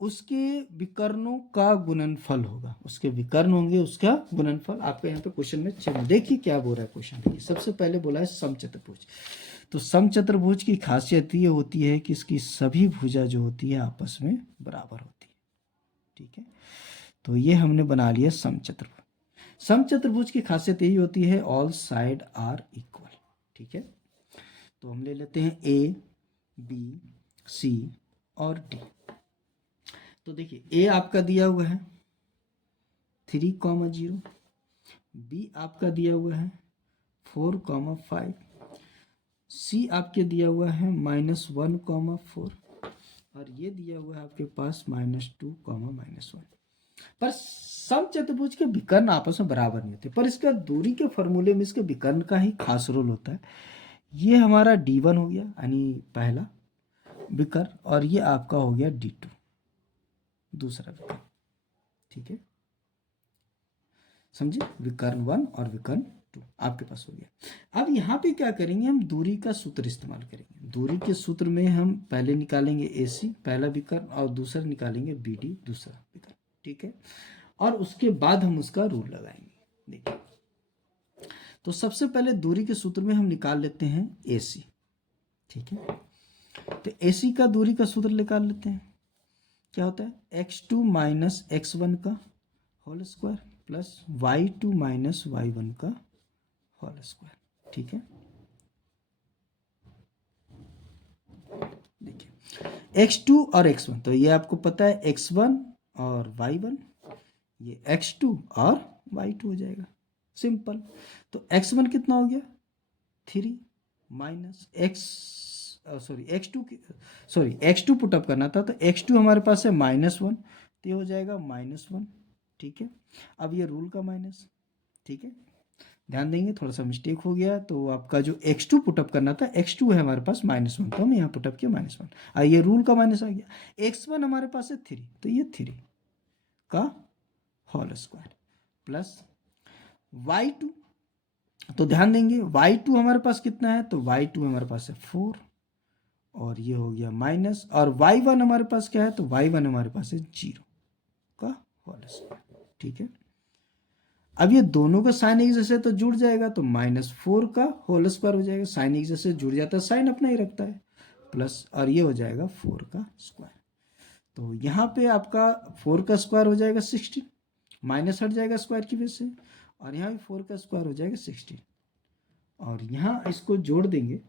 उसके विकर्णों का गुणनफल होगा। उसके विकर्ण होंगे, उसका गुणनफल। आपके यहाँ पे क्वेश्चन में देखिए क्या बोल रहा है क्वेश्चन। देखिए सबसे पहले बोला है समचतुर्भुज। तो समचतुर्भुज की खासियत ये होती है कि इसकी सभी भुजा जो होती है आपस में बराबर होती है। ठीक है, तो ये हमने बना लिया समचतुर्भुज। समचतुर्भुज की खासियत यही होती है ऑल साइड आर इक्वल। ठीक है, तो हम ले लेते हैं ए, बी, सी और डी। तो देखिए ए आपका दिया हुआ है 3,0, बी आपका दिया हुआ है 4,5, सी आपके दिया हुआ है -1,4 और ये दिया हुआ है आपके पास -2, -1। पर समचतुर्भुज के विकर्ण आपस में बराबर नहीं होते, पर इसका दूरी के फॉर्मूले में इसके विकर्ण का ही खास रोल होता है। ये हमारा D1 हो गया यानी पहला विकर्ण, और ये आपका हो गया D2 दूसरा विकर्ण। ठीक है, समझे, विकर्ण 1 और विकर्ण 2 आपके पास हो गया। अब यहाँ पे क्या करेंगे, हम दूरी का सूत्र इस्तेमाल करेंगे। दूरी के सूत्र में हम पहले निकालेंगे AC पहला विकर्ण और दूसरा निकालेंगे BD दूसरा विकर्ण। ठीक है, और उसके बाद हम उसका रूल लगाएंगे। देखिए तो सबसे पहले दूरी के सूत्र में हम निकाल लेते हैं AC। ठीक है, तो AC का दूरी का सूत्र निकाल लेते हैं। क्या होता है x2 माइनस x1 का whole square plus y2 minus y1 का होल स्क्वायर। ठीक है, देखिए x2 और x1 तो ये आपको पता है x1 और y1, ये x2 और y2 हो जाएगा, सिंपल। तो x1 कितना हो गया 3 माइनस x2 पुटअप करना था, तो x2 हमारे पास है -1 तो ये हो जाएगा -1। ठीक है, अब ये रूल का माइनस। ठीक है, ध्यान देंगे थोड़ा सा मिस्टेक हो गया, तो आपका जो x2 पुटअप करना था, x2 है हमारे पास -1 तो हम यहाँ पुटअप किया -1, और ये रूल का माइनस आ गया। x1 हमारे पास है 3 तो ये 3 का होल स्क्वायर प्लस y2, तो ध्यान देंगे y2 हमारे पास कितना है, तो y2 हमारे पास है 4 और ये हो गया माइनस, और y1 हमारे पास क्या है, तो y1 हमारे पास है 0 का होल स्क्वायर। ठीक है, अब ये दोनों का साइन एक जैसे तो जुड़ जाएगा, तो -4 का होल स्क्वायर हो जाएगा। साइन एक जैसे जुड़ जाता है, साइन अपना ही रखता है प्लस, और ये हो जाएगा 4 का स्क्वायर। तो यहाँ पे आपका 4 का स्क्वायर हो जाएगा 16, माइनस हट जाएगा स्क्वायर की वजह से, और यहाँ भी 4 का स्क्वायर हो जाएगा 16, और यहाँ इसको जोड़ देंगे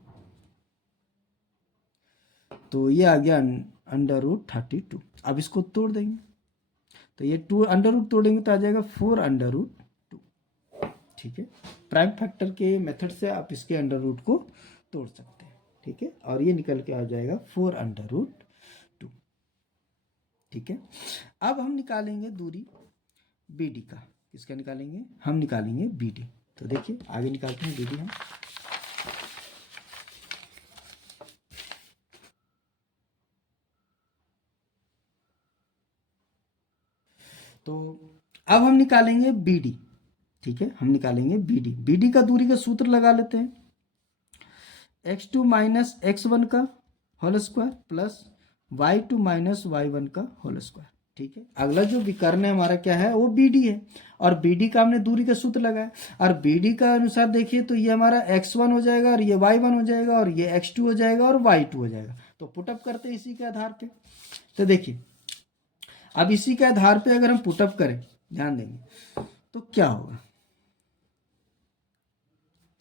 तो ये आ गया √32। अब इसको तोड़ देंगे तो ये 2 √ तोड़ेंगे तो आ जाएगा 4√2। ठीक है, प्राइम फैक्टर के मेथड से आप इसके √ को तोड़ सकते हैं। ठीक है, और ये निकल के आ जाएगा 4√2। ठीक है, अब हम निकालेंगे दूरी BD का। किसका निकालेंगे, हम निकालेंगे BD। तो देखिए आगे निकालते हैं BD हम। तो अब हम निकालेंगे BD। ठीक है, हम निकालेंगे BD का दूरी का सूत्र लगा लेते हैं, x2 माइनस x1 का whole square plus y2 minus y1 का होल स्क्वायर। ठीक है, अगला जो विकर्ण है हमारा क्या है, वो BD है, और BD का हमने दूरी का सूत्र लगाया, और BD का अनुसार देखिए तो ये हमारा x1 हो जाएगा और ये y1 हो जाएगा और ये x2 हो जाएगा और y2 हो जाएगा। तो पुटअप करते हैं इसी के आधार पे। तो देखिए अब इसी के आधार पे अगर हम पुटअप करें, ध्यान देंगे तो क्या होगा।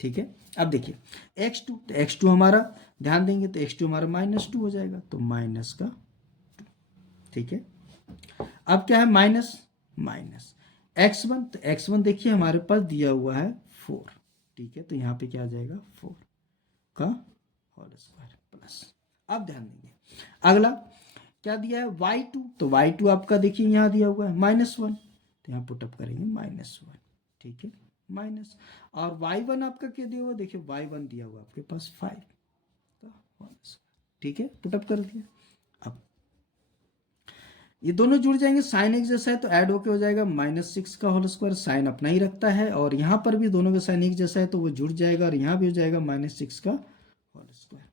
ठीक है, अब देखिए x2, तो x2 हमारा ध्यान देंगे तो x2 हमारा -2 हो जाएगा, तो माइनस का 2। ठीक है, अब क्या है माइनस x1, तो x1 देखिए हमारे पास दिया हुआ है 4। ठीक है, तो यहाँ पे क्या आ जाएगा 4 का होल स्क्वायर प्लस, अब ध्यान देंगे अगला क्या दिया है y2, तो y2 आपका देखिए यहाँ दिया हुआ है -1, तो यहाँ पुटअप करेंगे -1। ठीक है, माइनस, और y1 आपका क्या दिया हुआ, देखिए y1 दिया हुआ आपके पास 5 का होल स्क्वायर। ठीक है, पुटअप कर दिया। अब ये दोनों जुड़ जाएंगे, साइन एक जैसा है तो ऐड होके हो जाएगा -6 का होल स्क्वायर, साइन अपना ही रखता है, और यहाँ पर भी दोनों का साइन एक जैसा है तो वो जुड़ जाएगा, और यहाँ भी हो जाएगा -6 का होल स्क्वायर,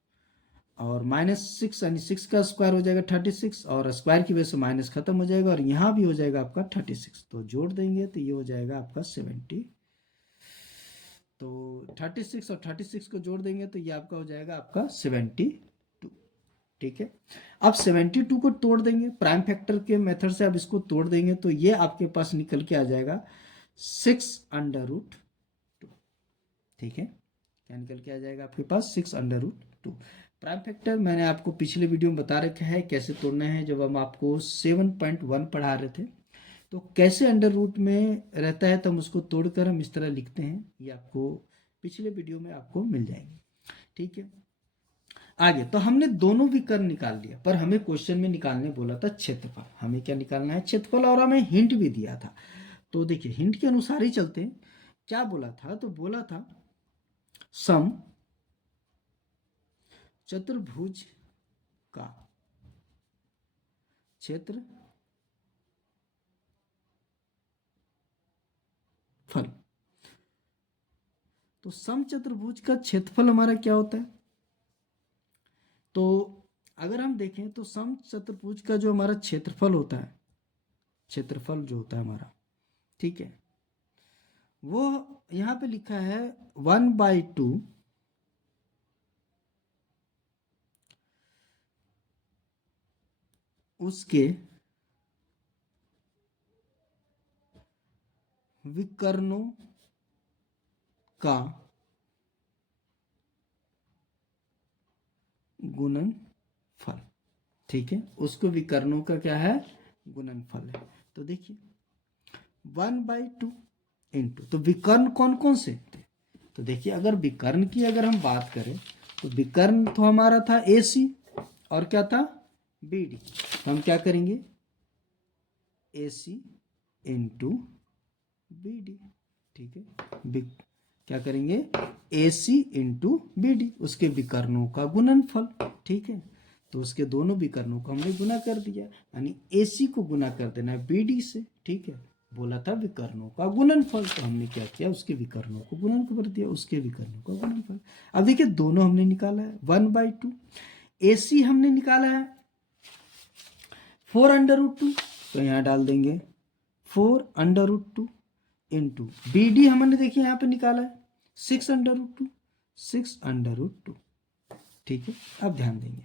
और -6 यानी 6 का स्क्वायर हो जाएगा 36, और स्क्वायर की वजह से माइनस खत्म हो जाएगा, और यहाँ भी हो जाएगा आपका 36, तो जोड़ देंगे तो ये हो जाएगा आपका 70। तो 36 और 36 को जोड़ देंगे तो ये आपका हो जाएगा आपका 72। ठीक है, अब 72 को तोड़ देंगे प्राइम फैक्टर के मेथड से, अब इसको तोड़ देंगे तो ये आपके पास निकल के आ जाएगा 6√2। ठीक है, क्या निकल के आ जाएगा आपके पास 6√2। प्राइम फैक्टर मैंने आपको पिछले वीडियो में बता रखा है कैसे तोड़ना है, जब हम आपको 7.1 पढ़ा रहे थे, तो कैसे अंडर रूट में रहता है तो हम उसको तोड़कर हम इस तरह लिखते हैं, ये आपको पिछले वीडियो में आपको मिल जाएंगे। ठीक है, आगे तो हमने दोनों विकर्ण निकाल लिया, पर हमें क्वेश्चन में निकालने बोला था क्षेत्रफल, हमें क्या निकालना है, क्षेत्रफल, और हमें हिंट भी दिया था। तो देखिए हिंट के अनुसार ही चलते हैं, क्या बोला था, तो बोला था सम चतुर्भुज का क्षेत्रफल। तो सम चतुर्भुज का क्षेत्रफल हमारा क्या होता है, तो अगर हम देखें तो सम चतुर्भुज का जो हमारा क्षेत्रफल होता है, क्षेत्रफल जो होता है हमारा, ठीक है, वो यहाँ पे लिखा है 1/2 उसके विकर्णों का गुणनफल। ठीक है, उसको विकर्णों का क्या है, गुणनफल है। तो देखिए 1/2 इंटू, तो विकर्ण कौन कौन से थे, तो देखिए अगर विकर्ण की अगर हम बात करें तो विकर्ण तो हमारा था AC और क्या था BD, तो हम क्या करेंगे AC इंटू BD। ठीक है, क्या करेंगे AC इंटू BD, उसके विकर्णों का गुणनफल। ठीक है, तो उसके दोनों विकर्णों को हमने गुना कर दिया, यानी AC को गुना कर देना है BD से। ठीक है, बोला था विकर्णों का गुणनफल, तो हमने क्या किया, उसके विकर्णों को गुणन कर दिया, उसके विकर्णों का गुणनफल। अब देखिए दोनों हमने निकाला है 1/2, AC हमने निकाला है 4√2, तो यहाँ डाल देंगे 4√2 इंटू BD हमने देखिए यहाँ पे निकाला है 6√2, 6√2। ठीक है, अब ध्यान देंगे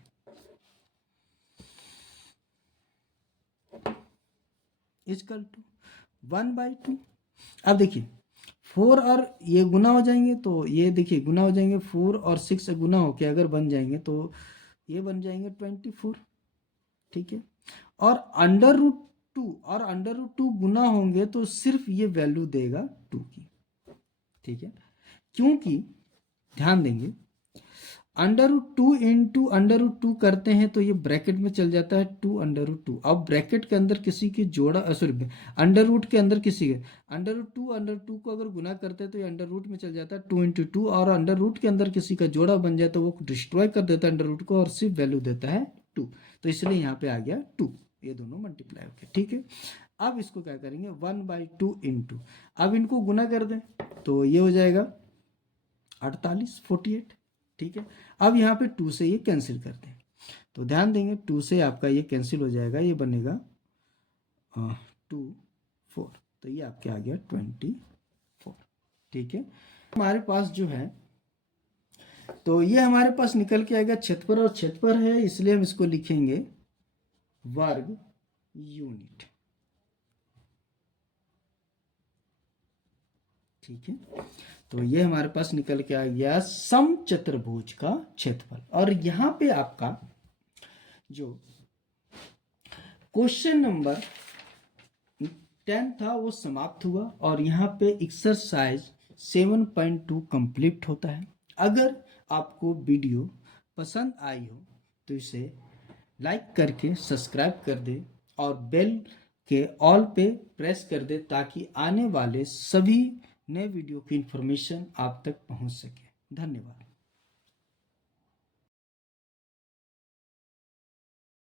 इक्वल टू 1/2। अब देखिए 4 और ये गुना हो जाएंगे, तो ये देखिए गुना हो जाएंगे, 4 और 6 गुना होके अगर बन जाएंगे तो ये बन जाएंगे 24। ठीक है, और √2 और √2 गुना होंगे तो सिर्फ ये वैल्यू देगा 2 की। ठीक है, क्योंकि ध्यान देंगे √2 इंटू √2 करते हैं तो ये ब्रैकेट में चल जाता है 2√2। अब ब्रैकेट के अंदर किसी की जोड़ा, सॉरी अंडर रूट के अंदर किसी के √2 को अगर गुना करते हैं तो ये अंडर रूट में चल जाता है 2 × 2, और अंडर रूट के अंदर किसी का जोड़ा बन जाए तो वो डिस्ट्रॉय कर देता है अंडर रूट को और सिर्फ वैल्यू देता है 2, तो इसलिए यहाँ पे आ गया 2, ये दोनों मल्टीप्लाई हो गए। ठीक है, अब इसको क्या करेंगे 1/2 इंटू, अब इनको गुना कर दें तो ये हो जाएगा 48, 48। ठीक है, अब यहाँ पे 2 से ये कैंसिल करते हैं, तो ध्यान देंगे 2 से आपका ये कैंसिल हो जाएगा, ये बनेगा 2 4, तो ये आपके आ गया 24। ठीक है, हमारे पास जो है तो ये हमारे पास निकल के आएगा क्षेत्रफल, और क्षेत्रफल है इसलिए हम इसको लिखेंगे वर्ग यूनिट। ठीक है, तो ये हमारे पास निकल के आ गया सम चतुर्भुज का क्षेत्रफल। और यहां पे आपका जो क्वेश्चन नंबर 10 था वो समाप्त हुआ, और यहाँ पे एक्सरसाइज 7.2 कंप्लीट होता है। अगर आपको वीडियो पसंद आई हो तो इसे लाइक करके सब्सक्राइब कर दे और बेल के ऑल पे प्रेस कर दे, ताकि आने वाले सभी नए वीडियो की इन्फॉर्मेशन आप तक पहुंच सके। धन्यवाद।